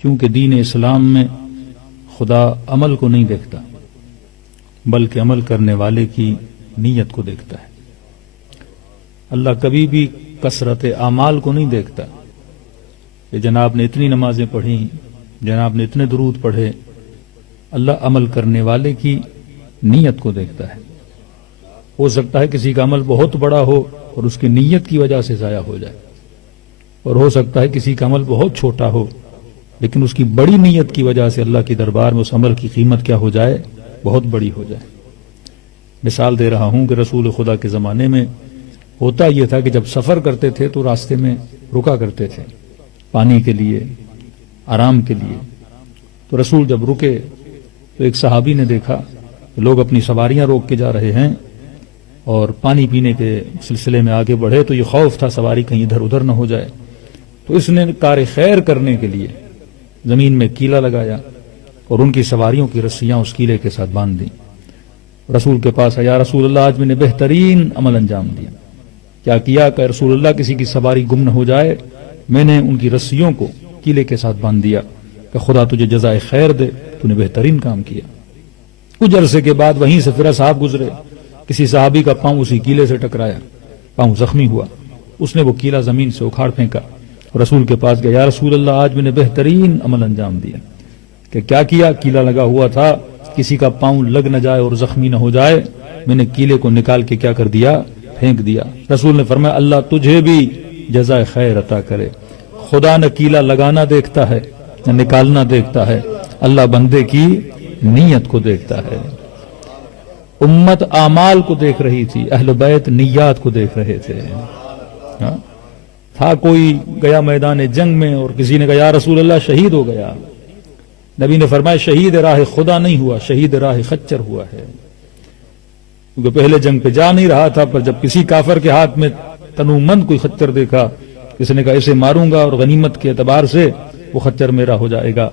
کیونکہ دین اسلام میں خدا عمل کو نہیں دیکھتا بلکہ عمل کرنے والے کی نیت کو دیکھتا ہے۔ اللہ کبھی بھی کثرت اعمال کو نہیں دیکھتا کہ جناب نے اتنی نمازیں پڑھی، جناب نے اتنے درود پڑھے۔ اللہ عمل کرنے والے کی نیت کو دیکھتا ہے۔ ہو سکتا ہے کسی کا عمل بہت بڑا ہو اور اس کی نیت کی وجہ سے ضائع ہو جائے، اور ہو سکتا ہے کسی کا عمل بہت چھوٹا ہو لیکن اس کی بڑی نیت کی وجہ سے اللہ کی دربار میں اس عمل کی قیمت کیا ہو جائے، بہت بڑی ہو جائے۔ مثال دے رہا ہوں کہ رسول خدا کے زمانے میں ہوتا یہ تھا کہ جب سفر کرتے تھے تو راستے میں رکا کرتے تھے پانی کے لیے، آرام کے لیے۔ تو رسول جب رکے تو ایک صحابی نے دیکھا کہ لوگ اپنی سواریاں روک کے جا رہے ہیں اور پانی پینے کے سلسلے میں آگے بڑھے، تو یہ خوف تھا سواری کہیں ادھر ادھر نہ ہو جائے، تو اس نے کار خیر کرنے کے لیے زمین میں کیلا لگایا اور ان کی سواریوں کی رسیاں اس کیلے کے ساتھ باندھ دیں۔ رسول کے پاس آیا، رسول اللہ آج میں نے بہترین عمل انجام دیا۔ کیا کیا کہ رسول اللہ کسی کی سواری گم نہ ہو جائے، میں نے ان کی رسیوں کو کیلے کے ساتھ باندھ دیا کہ خدا تجھے جزائے خیر دے، تو نے بہترین کام کیا۔ کچھ عرصے کے بعد وہیں سے پھر صاحب گزرے، کسی صحابی کا پاؤں اسی کیلے سے ٹکرایا، پاؤں زخمی ہوا، اس نے وہ کیلا زمین سے اکھاڑ پھینکا، رسول کے پاس گیا، یا رسول اللہ آج میں نے بہترین عمل انجام دیا۔ کہ کیا کیا؟ کیلا لگا ہوا تھا، کسی کا پاؤں لگ نہ جائے اور زخمی نہ ہو جائے، میں نے کیلے کو نکال کے کیا کر دیا؟ پھینک دیا۔ رسول نے فرمایا اللہ تجھے بھی جزائے خیر عطا کرے۔ خدا نہ کیلا لگانا دیکھتا ہے نہ نکالنا دیکھتا ہے، اللہ بندے کی نیت کو دیکھتا ہے۔ امت اعمال کو دیکھ رہی تھی، اہل بیت نیات کو دیکھ رہے تھے۔ تھا کوئی گیا میدان جنگ میں اور کسی نے کہا یا رسول اللہ شہید ہو گیا، نبی نے فرمایا شہید راہ خدا نہیں ہوا، شہید راہ خچر ہوا ہے۔ کیونکہ پہلے جنگ پہ جا نہیں رہا تھا، پر جب کسی کافر کے ہاتھ میں تنومند کوئی خچر دیکھا، کسی نے کہا اسے ماروں گا اور غنیمت کے اعتبار سے وہ خچر میرا ہو جائے گا،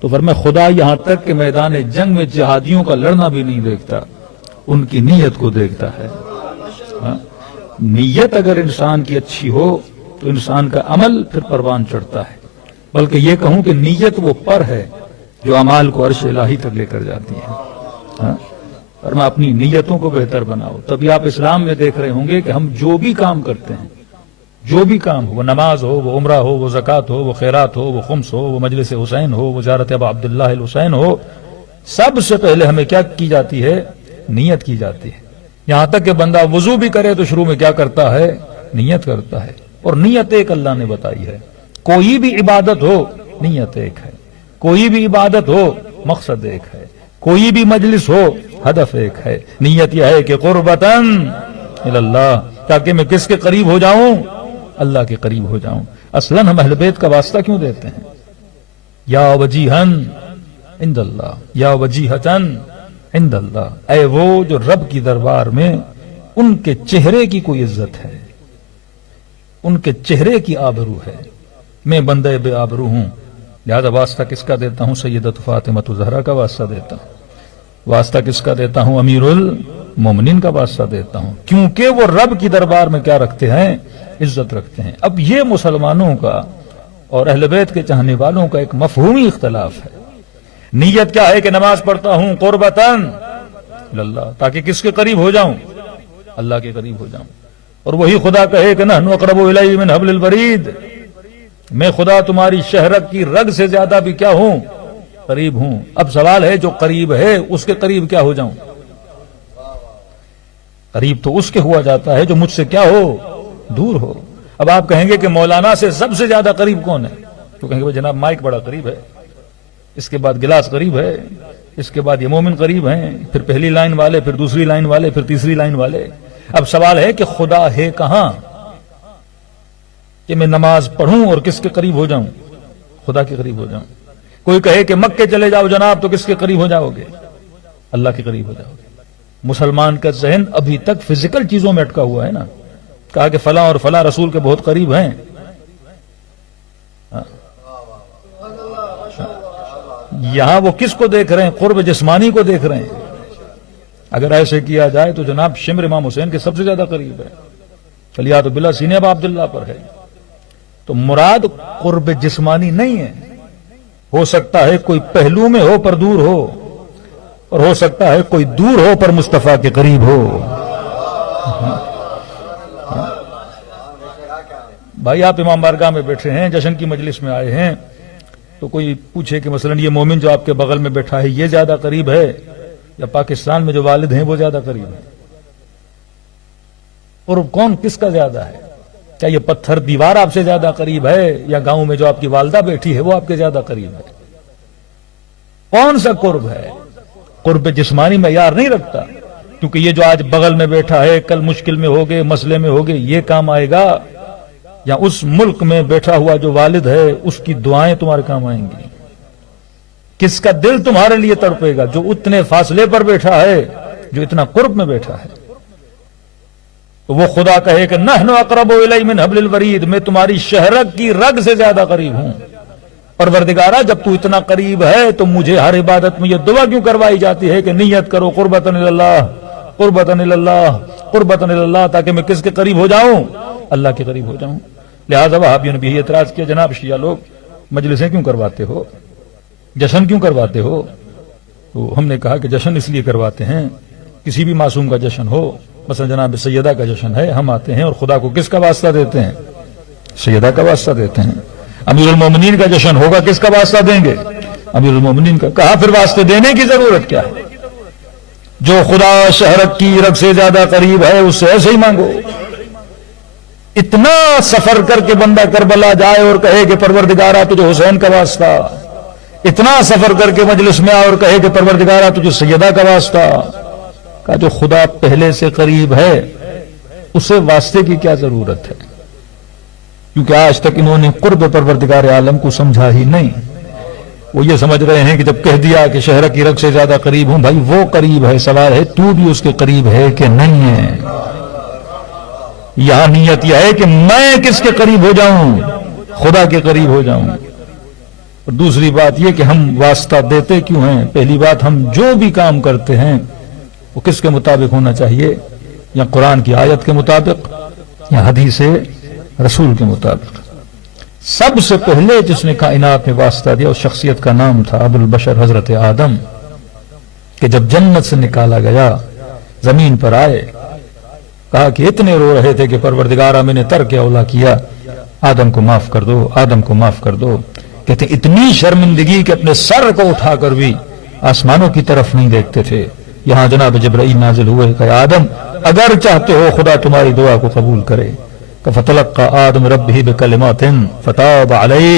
تو فرمایا خدا یہاں تک کہ میدان جنگ میں جہادیوں کا لڑنا بھی نہیں دیکھتا، ان کی نیت کو دیکھتا ہے۔ نیت اگر انسان کی اچھی ہو تو انسان کا عمل پھر پروان چڑھتا ہے، بلکہ یہ کہوں کہ نیت وہ پر ہے جو اعمال کو عرش الہی تک لے کر جاتی ہے۔ فرمایا اپنی نیتوں کو بہتر بناؤ، تبھی آپ اسلام میں دیکھ رہے ہوں گے کہ ہم جو بھی کام کرتے ہیں، جو بھی کام ہو، وہ نماز ہو، وہ عمرہ ہو، وہ زکوٰۃ ہو، وہ خیرات ہو، وہ خمس ہو، وہ مجلس حسین ہو، وہ زیارت ابا عبداللہ الحسین ہو، سب سے پہلے ہمیں کیا کی جاتی ہے؟ نیت کی جاتی ہے۔ یہاں تک کہ بندہ وضو بھی کرے تو شروع میں کیا کرتا ہے؟ نیت کرتا ہے، اور نیت ایک اللہ نے بتائی ہے۔ کوئی بھی عبادت ہو نیت ایک ہے، کوئی بھی عبادت ہو مقصد ایک ہے، کوئی بھی مجلس ہو ہدف ایک ہے۔ نیت یہ ہے کہ قربتاً اللہ، تاکہ میں کس کے قریب ہو جاؤں؟ اللہ کے قریب ہو جاؤں۔ اصلاً ہم اہل بیت کا واسطہ کیوں دیتے ہیں؟ یا وجیہن عند اللہ، یا وجیہتن عند اللہ، اے وہ جو رب کی دربار میں ان کے چہرے کی کوئی عزت ہے، ان کے چہرے کی آبرو ہے۔ میں بندے بے آبرو ہوں، لہذا واسطہ کس کا دیتا ہوں؟ سیدۃ فاطمۃ الزہرا کا واسطہ دیتا ہوں۔ واسطہ کس کا دیتا ہوں؟ امیر المومنین کا واسطہ دیتا ہوں، کیونکہ وہ رب کی دربار میں کیا رکھتے ہیں؟ عزت رکھتے ہیں۔ اب یہ مسلمانوں کا اور اہل بیت کے چاہنے والوں کا ایک مفہومی اختلاف ہے۔ نیت کیا ہے کہ نماز پڑھتا ہوں قربتاً اللہ، تاکہ کس کے قریب ہو جاؤں؟ اللہ کے قریب ہو جاؤں۔ اور وہی خدا کہے کہ نحن اقرب الیہ من حبل الورید، میں خدا تمہاری شہرک کی رگ سے زیادہ بھی کیا ہوں؟ قریب ہوں۔ اب سوال ہے جو قریب ہے اس کے قریب کیا ہو جاؤں؟ قریب تو اس کے ہوا جاتا ہے جو مجھ سے کیا ہو؟ دور ہو۔ اب آپ کہیں گے کہ مولانا سے سب سے زیادہ قریب کون ہے؟ تو کہیں گے جناب مائک بڑا قریب ہے، اس کے بعد گلاس قریب ہے، اس کے بعد یہ مومن قریب ہیں، پھر پہلی لائن والے، پھر دوسری لائن والے، پھر تیسری لائن والے۔ اب سوال ہے کہ خدا ہے کہاں کہ میں نماز پڑھوں اور کس کے قریب ہو جاؤں؟ خدا کے قریب ہو جاؤں۔ کوئی کہے کہ مکے چلے جاؤ جناب تو کس کے قریب ہو جاؤ گے؟ اللہ کے قریب ہو جاؤ گے۔ مسلمان کا ذہن ابھی تک فزیکل چیزوں میں اٹکا ہوا ہے نا، کہا کہ فلاں اور فلاں رسول کے بہت قریب ہیں۔ یہاں وہ کس کو دیکھ رہے ہیں؟ قرب جسمانی کو دیکھ رہے ہیں۔ اگر ایسے کیا جائے تو جناب شمر امام حسین کے سب سے زیادہ قریب ہے، فلیات بلا سینہ ابا عبداللہ پر ہے۔ تو مراد قرب جسمانی نہیں ہے، ہو سکتا ہے کوئی پہلو میں ہو پر دور ہو، اور ہو سکتا ہے کوئی دور ہو پر مصطفیٰ کے قریب ہو۔ بھائی آپ امام بارگاہ میں بیٹھے ہیں، جشن کی مجلس میں آئے ہیں، تو کوئی پوچھے کہ مثلا یہ مومن جو آپ کے بغل میں بیٹھا ہے یہ زیادہ قریب ہے یا پاکستان میں جو والد ہیں وہ زیادہ قریب ہے؟ اور کون کس کا زیادہ ہے؟ کیا یہ پتھر دیوار آپ سے زیادہ قریب ہے یا گاؤں میں جو آپ کی والدہ بیٹھی ہے وہ آپ کے زیادہ قریب ہے؟ کون سا قرب ہے؟ قرب جسمانی معیار نہیں رکھتا، کیونکہ یہ جو آج بغل میں بیٹھا ہے کل مشکل میں ہوگے، مسئلے میں ہوگے، یہ کام آئے گا، یا اس ملک میں بیٹھا ہوا جو والد ہے اس کی دعائیں تمہارے کام آئیں گی؟ کس کا دل تمہارے لیے تڑپے گا؟ جو اتنے فاصلے پر بیٹھا ہے، جو اتنا قرب میں بیٹھا ہے۔ تو وہ خدا کہے کہ نحن اقرب الی من حبل الورید، میں تمہاری شہرک کی رگ سے زیادہ قریب ہوں۔ پروردگارہ جب تو اتنا قریب ہے تو مجھے ہر عبادت میں یہ دعا کیوں کروائی جاتی ہے کہ نیت کرو قربتن اللہ، قربتن اللہ، قربتن اللہ، تاکہ میں کس کے قریب ہو جاؤں؟ اللہ کے قریب ہو جاؤں۔ لہذا وہابیوں نے بھی اعتراض کیا، جناب شیعہ لوگ مجلسیں کیوں کرواتے ہو، جشن کیوں کرواتے ہو؟ تو ہم نے کہا کہ جشن اس لیے کرواتے ہیں، کسی بھی معصوم کا جشن ہو، مثلا جناب سیدہ کا جشن ہے، ہم آتے ہیں اور خدا کو کس کا واسطہ دیتے ہیں؟ سیدہ کا واسطہ دیتے ہیں۔ امیر المومنین کا جشن ہوگا، کس کا واسطہ دیں گے؟ امیر المومنین کا۔ کہا پھر واسطے دینے کی ضرورت کیا ہے؟ جو خدا شہرت کی رگ سے زیادہ قریب ہے اس سے ایسے ہی مانگو۔ اتنا سفر کر کے بندہ کربلا جائے اور کہے کہ پروردگارہ تجھے حسین کا واسطہ، اتنا سفر کر کے مجلس میں آئے اور کہے کہ پروردگارہ تجھے سیدہ کا واسطہ، کہا جو خدا پہلے سے قریب ہے اسے واسطے کی کیا ضرورت ہے؟ کیونکہ آج تک انہوں نے قرب پروردگار عالم کو سمجھا ہی نہیں۔ وہ یہ سمجھ رہے ہیں کہ جب کہہ دیا کہ شہر کی رگ سے زیادہ قریب ہوں، بھائی وہ قریب ہے، سوال ہے تو بھی اس کے قریب ہے کہ نہیں ہے؟ یہاں نیت یہ ہے کہ میں کس کے قریب ہو جاؤں؟ خدا کے قریب ہو جاؤں۔ اور دوسری بات یہ کہ ہم واسطہ دیتے کیوں ہیں؟ پہلی بات، ہم جو بھی کام کرتے ہیں وہ کس کے مطابق ہونا چاہیے؟ یا قرآن کی آیت کے مطابق یا حدیث رسول کے مطابق۔ سب سے پہلے جس نے کائنات میں واسطہ دیا اس شخصیت کا نام تھا ابو البشر حضرت آدم، کہ جب جنت سے نکالا گیا زمین پر آئے، کہا کہ اتنے رو رہے تھے کہ پروردگارہ میں نے ترک اولا کیا، آدم کو معاف کر دو، آدم کو معاف کر دو۔ کہتے اتنی شرمندگی کہ اپنے سر کو اٹھا کر بھی آسمانوں کی طرف نہیں دیکھتے تھے۔ یہاں جناب جبرائیل نازل ہوئے کہ آدم اگر چاہتے ہو خدا تمہاری دعا کو قبول کرے، فَتَلَقَّى آدم رَبِّهِ بِكَلِمَاتٍ فَتَابَ عَلَيْهِ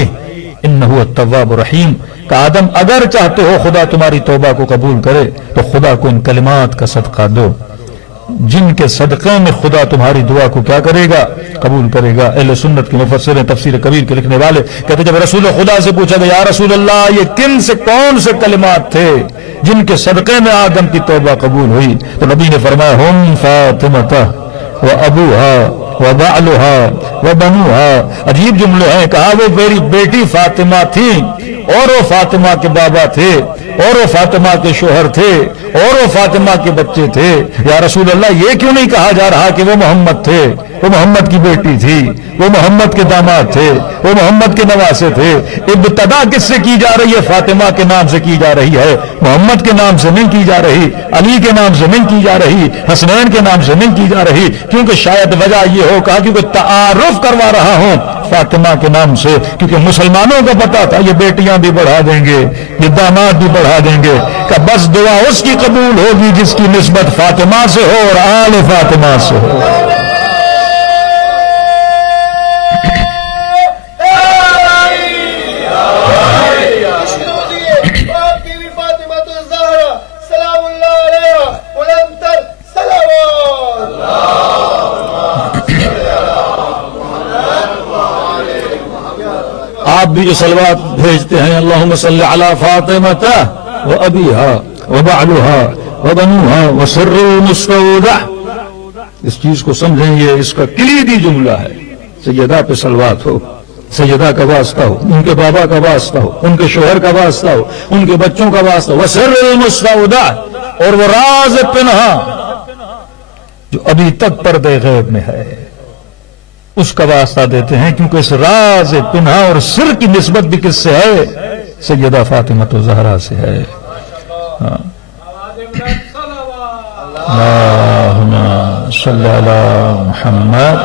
إِنَّهُ التَّوَّابُ الرَّحِيمُ، کہ آدم اگر چاہتے ہو خدا تمہاری توبہ کو قبول کرے تو خدا کو ان کلمات کا صدقہ دو، جن کے صدقے میں خدا تمہاری دعا کو کیا کرے گا؟ قبول کرے گا۔ اہل سنت کے مفسر تفسیر کبیر کے لکھنے والے کہتے جب رسول خدا سے پوچھا گیا یا رسول اللہ یہ کون سے کلمات تھے جن کے صدقے میں آدم کی توبہ قبول ہوئی؟ تو نبی نے فرمایا ہم فاطمہ و ابوہا و بعلہا و بنوہا۔ عجیب جملے ہیں، کہا وہ میری بیٹی فاطمہ تھی اور وہ فاطمہ کے بابا تھے اور وہ فاطمہ کے شوہر تھے اور وہ فاطمہ کے بچے تھے۔ یا رسول اللہ یہ کیوں نہیں کہا جا رہا کہ وہ محمد تھے، وہ محمد کی بیٹی تھی، وہ محمد کے داماد تھے، وہ محمد کے نواسے تھے؟ ابتدا کس سے کی جا رہی ہے؟ فاطمہ کے نام سے کی جا رہی ہے، محمد کے نام سے نہیں کی جا رہی، علی کے نام سے نہیں کی جا رہی، حسنین کے نام سے نہیں کی جا رہی۔ کیونکہ شاید وجہ یہ ہو، کہا کیونکہ تعارف کروا رہا ہوں فاطمہ کے نام سے، کیونکہ مسلمانوں کو پتا تھا یہ بیٹیاں بھی بڑھا دیں گے، یہ داماد بھی بڑھا دیں گے، کہ بس دعا اس کی قبول ہوگی جس کی نسبت فاطمہ سے ہو اور آل فاطمہ سے ہو۔ آپ بھی جو صلوات بھیجتے ہیں اللہم صلی علی فاطمہ و ابیہا و بعلہا و بنوہا و سر المستودع، اس چیز کو سمجھیں، یہ اس کا کلیدی جملہ ہے۔ سیدہ پہ صلوات ہو، سیدہ کا واسطہ ہو، ان کے بابا کا واسطہ ہو، ان کے شوہر کا واسطہ ہو، ان کے بچوں کا واسطہ ہو، و سر المستودع، اور وہ راز پنہا جو ابھی تک پردے غیب میں ہے اس کا واسطہ دیتے ہیں، کیونکہ اس راز پنہا اور سر کی نسبت بھی کس سے ہے؟ سیدہ فاطمہ الزہرا سے ہے۔ اللہم صلی علی محمد۔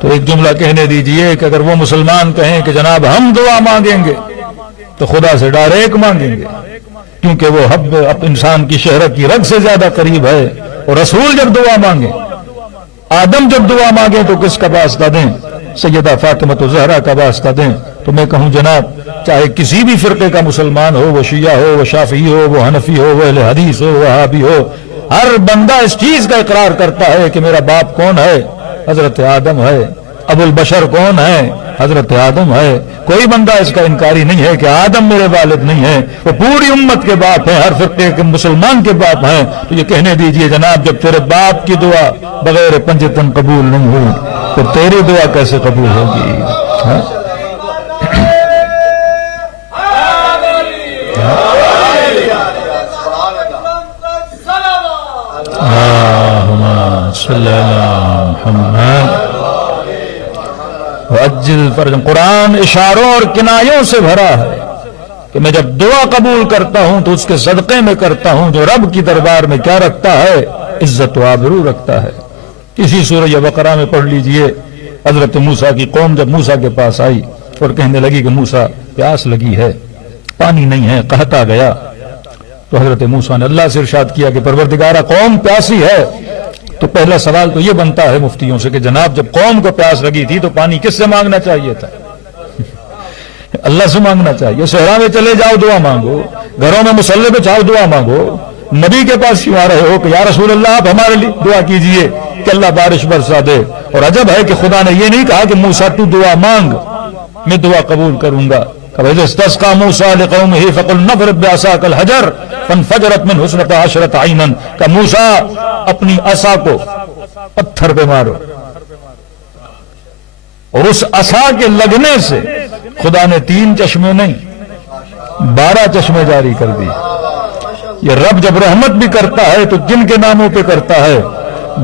تو ایک جملہ کہنے دیجئے کہ اگر وہ مسلمان کہیں کہ جناب ہم دعا مانگیں گے تو خدا سے ڈائریکٹ مانگیں گے، کیونکہ وہ حب انسان کی شہرت کی رگ سے زیادہ قریب ہے۔ اور رسول جب دعا مانگے، آدم جب دعا مانگے تو کس کا واسطہ دیں؟ سیدہ فاطمہ الزہرا کا واسطہ دیں۔ تو میں کہوں جناب چاہے کسی بھی فرقے کا مسلمان ہو، وہ شیعہ ہو، وہ شافعی ہو، وہ حنفی ہو، وہ اہل حدیث ہو، وہابی ہو، ہر بندہ اس چیز کا اقرار کرتا ہے کہ میرا باپ کون ہے؟ حضرت آدم ہے۔ ابو البشر کون ہے؟ حضرت آدم ہے۔ کوئی بندہ اس کا انکاری نہیں ہے کہ آدم میرے والد نہیں ہے، وہ پوری امت کے باپ ہیں، ہر فرقے کے مسلمان کے باپ ہیں۔ تو یہ کہنے دیجئے جناب جب تیرے باپ کی دعا بغیر پنجتن قبول نہیں ہوئی تو تیری دعا کیسے قبول ہوگی؟ صلی اللہ محمد وعجل فرجا۔ قرآن اشاروں اور کنایوں سے بھرا ہے کہ میں جب دعا قبول کرتا ہوں تو اس کے صدقے میں کرتا ہوں جو رب کی دربار میں کیا رکھتا ہے؟ عزت و آبرو رکھتا ہے۔ کسی سورہ بقرہ میں پڑھ لیجئے، حضرت موسیٰ کی قوم جب موسیٰ کے پاس آئی اور کہنے لگی کہ موسیٰ پیاس لگی ہے، پانی نہیں ہے، قحط آ گیا، تو حضرت موسیٰ نے اللہ سے ارشاد کیا کہ پروردگارہ قوم پیاسی ہے۔ تو پہلا سوال تو یہ بنتا ہے مفتیوں سے کہ جناب جب قوم کو پیاس لگی تھی تو پانی کس سے مانگنا چاہیے تھا؟ اللہ سے مانگنا چاہیے۔ صحرا میں چلے جاؤ دعا مانگو، گھروں میں مصلی پہ جاؤ دعا مانگو، نبی کے پاس کیوں آ رہے ہو کہ یا رسول اللہ آپ ہمارے لیے دعا کیجئے کہ اللہ بارش برسا دے؟ اور عجب ہے کہ خدا نے یہ نہیں کہا کہ موسیٰ تو دعا مانگ میں دعا قبول کروں گا۔ وَإِذِ اسْتَسْقَىٰ مُوسَىٰ لِقَوْمِهِ فَقُلْ نَضْرِب بِّعَصَاكَ الْحَجَرَ فَانْفَجَرَتْ مِنْهُ اثْنَتَا عَشْرَةَ عَيْنًا کہ موسیٰ اپنی عصا کو پتھر پہ مارو، اور اس عصا کے لگنے سے خدا نے 3 چشمے نہیں 12 چشمے جاری کر دی۔ یہ رب جب رحمت بھی کرتا ہے تو جن کے ناموں پہ کرتا ہے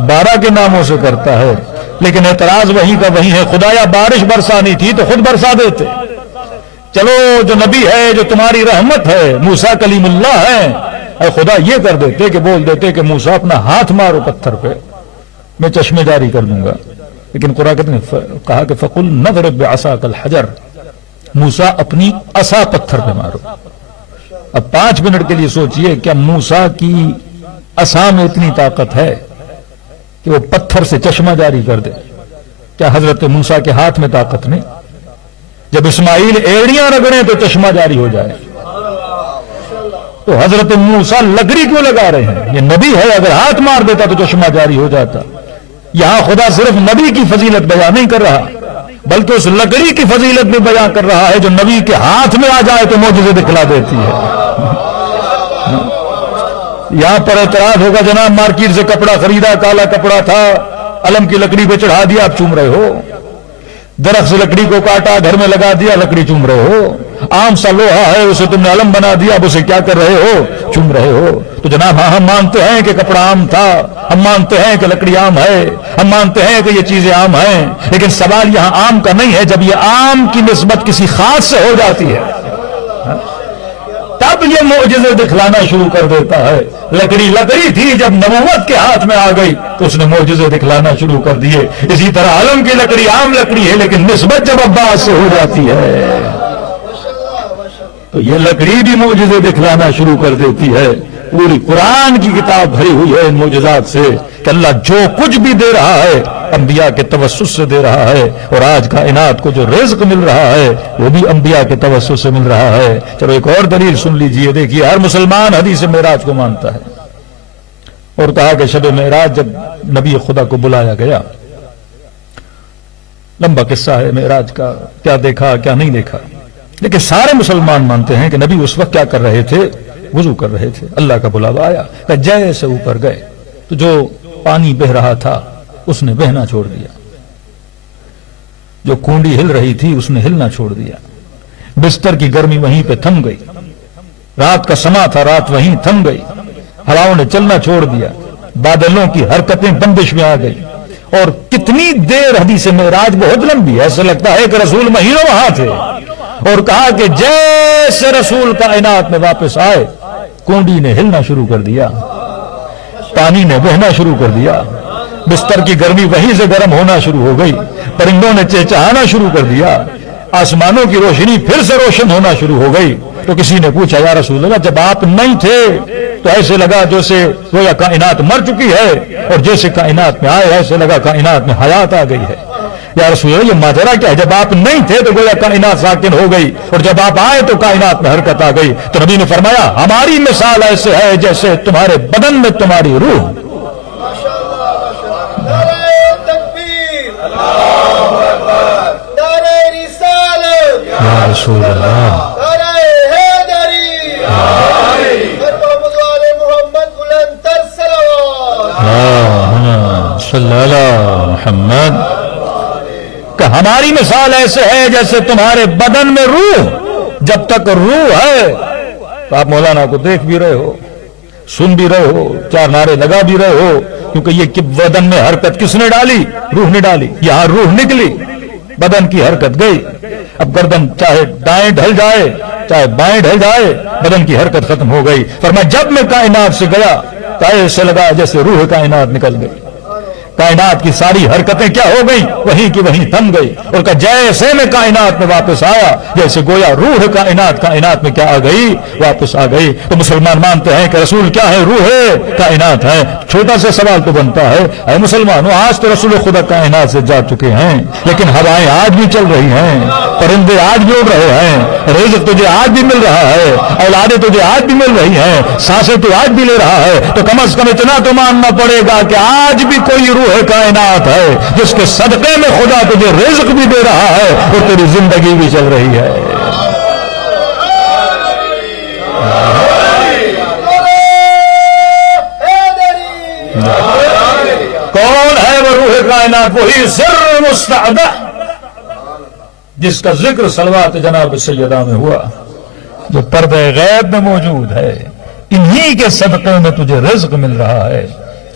12 کے ناموں سے کرتا ہے، لیکن اعتراض وہیں کا وہیں ہے۔ خدایا بارش برسانی تھی تو خود برسا دیتے، چلو جو نبی ہے جو تمہاری رحمت ہے موسیٰ کلیم اللہ ہے، اے خدا یہ کر دیتے کہ بول دیتے کہ موسیٰ اپنا ہاتھ مارو پتھر پہ میں چشمے جاری کر دوں گا۔ لیکن قرآن نے کہا کہ فَقُلْ نَضْرِب بِّعَصَاكَ الْحَجَرَ، موسیٰ اپنی عصا پتھر پہ مارو۔ اب 5 منٹ کے لیے سوچئے کیا موسیٰ کی عصا میں اتنی طاقت ہے کہ وہ پتھر سے چشمہ جاری کر دے؟ کیا حضرت موسیٰ کے ہاتھ میں طاقت نہیں؟ جب اسماعیل ایڑیاں رگڑیں تو چشمہ جاری ہو جائے، تو حضرت موسیٰ لکڑی کیوں لگا رہے ہیں؟ یہ نبی ہے، اگر ہاتھ مار دیتا تو چشمہ جاری ہو جاتا۔ یہاں خدا صرف نبی کی فضیلت بیان نہیں کر رہا بلکہ اس لکڑی کی فضیلت بھی بیان کر رہا ہے جو نبی کے ہاتھ میں آ جائے تو معجزے دکھلا دیتی ہے۔ یہاں پر اعتراض ہوگا جناب مارکیٹ سے کپڑا خریدا، کالا کپڑا تھا، علم کی لکڑی پہ چڑھا دیا، آپ چوم رہے ہو۔ درخت سے لکڑی کو کاٹا، گھر میں لگا دیا، لکڑی چوم رہے ہو۔ عام سا لوہا ہے اسے تم نے علم بنا دیا، اب اسے کیا کر رہے ہو؟ چوم رہے ہو۔ تو جناب ہاں ہم مانتے ہیں کہ کپڑا عام تھا، ہم مانتے ہیں کہ لکڑی عام ہے، ہم مانتے ہیں کہ یہ چیزیں عام ہیں، لیکن سوال یہاں عام کا نہیں ہے۔ جب یہ عام کی نسبت کسی خاص سے ہو جاتی ہے تب یہ معجزے دکھلانا شروع کر دیتا ہے۔ لکڑی تھی، جب نبوت کے ہاتھ میں آ گئی تو اس نے معجزے دکھلانا شروع کر دیے۔ اسی طرح علم کی لکڑی عام لکڑی ہے، لیکن نسبت جب عباس سے ہو جاتی ہے تو یہ لکڑی بھی معجزے دکھلانا شروع کر دیتی ہے۔ پوری قرآن کی کتاب بھری ہوئی ہے ان معجزات سے کہ اللہ جو کچھ بھی دے رہا ہے انبیاء کے توسط سے دے رہا ہے، اور آج کائنات کو جو رزق مل رہا ہے وہ بھی انبیاء کے توسط سے مل رہا ہے۔ چلو ایک اور دلیل سن لیجئے، دیکھیے ہر مسلمان حدیث معراج کو مانتا ہے، اور کہا کہ شب معراج جب نبی خدا کو بلایا گیا، لمبا قصہ ہے معراج کا، کیا دیکھا کیا نہیں دیکھا، لیکن سارے مسلمان مانتے ہیں کہ نبی اس وقت کیا کر رہے تھے؟ وضو کر رہے تھے۔ اللہ کا بلاوا آیا کہ جیسے اوپر گئے تو جو پانی بہ رہا تھا اس نے بہنا چھوڑ دیا، جو کونڈی ہل رہی تھی اس نے ہلنا چھوڑ دیا، بستر کی گرمی وہیں پہ تھم گئی، رات کا سما تھا رات وہیں تھم گئی، ہواؤں نے چلنا چھوڑ دیا، بادلوں کی حرکتیں بندش میں آ گئی، اور کتنی دیر حدیث معراج بہت لمبی ہے، ایسا لگتا ہے کہ رسول مہینوں وہاں تھے، اور کہا کہ جیسے رسول کائنات میں واپس آئے کنڈی نے ہلنا شروع کر دیا، پانی نے بہنا شروع کر دیا، بستر کی گرمی وہیں سے گرم ہونا شروع ہو گئی، پرندوں نے چہچہانا شروع کر دیا، آسمانوں کی روشنی پھر سے روشن ہونا شروع ہو گئی۔ تو کسی نے پوچھا یا رسول اللہ جب آپ نہیں تھے تو ایسے لگا جیسے گویا کائنات مر چکی ہے، اور جیسے کائنات میں آئے ایسے لگا کائنات میں حیات آ گئی ہے۔ یا رسول اللہ یہ ماجرا کیا ہے؟ جب آپ نہیں تھے تو گویا کائنات ساکن ہو گئی، اور جب آپ آئے تو کائنات میں حرکت آ گئی۔ تو نبی نے فرمایا ہماری مثال ایسے ہے جیسے تمہارے بدن میں تمہاری روح۔ یا رسول اللہ صلی اللہ محمد کہ ہماری مثال ایسے ہے جیسے تمہارے بدن میں روح۔ جب تک روح ہے تو آپ مولانا کو دیکھ بھی رہے ہو، سن بھی رہے ہو، چار نعرے لگا بھی رہے ہو، کیونکہ یہ بدن میں حرکت کس نے ڈالی؟ روح نے ڈالی۔ یہاں روح نکلی، بدن کی حرکت گئی۔ اب گردن چاہے دائیں ڈھل جائے چاہے بائیں ڈھل جائے، بدن کی حرکت ختم ہو گئی۔ فرمایا جب میں کائنات سے گیا تو ایسے لگا جیسے روح کائنات نکل گئی، کائنات کی ساری حرکتیں کیا ہو گئی؟ وہیں کی وہیں تھم گئی۔ اور کہ جیسے میں کائنات میں واپس آیا جیسے گویا روح کائنات میں کیا آ گئی؟ واپس آ گئی۔ تو مسلمان مانتے ہیں کہ رسول کیا ہے؟ روح ہے، کائنات ہے۔ چھوٹا سا سوال تو بنتا ہے اے مسلمانوں، آج تو رسول خدا کائنات سے جا چکے ہیں، لیکن ہوائیں آج بھی چل رہی ہیں، پرندے آج بھی اڑ رہے ہیں، رزق تجھے آج بھی مل رہا ہے، اولادیں تجھے آج بھی مل رہی ہیں، سانسیں تو آج بھی لے رہا ہے۔ تو کم از کم اتنا تو ماننا پڑے گا کہ آج بھی کوئی روح کائنات ہے جس کے صدقے میں خدا تجھے رزق بھی دے رہا ہے اور تیری زندگی بھی چل رہی ہے۔ کون ہے وہ روح کائنات؟ وہی سر مستعدہ جس کا ذکر صلوات جناب سیدہ میں ہوا، جو پردہ غیب میں موجود ہے۔ انہی کے صدقے میں تجھے رزق مل رہا ہے،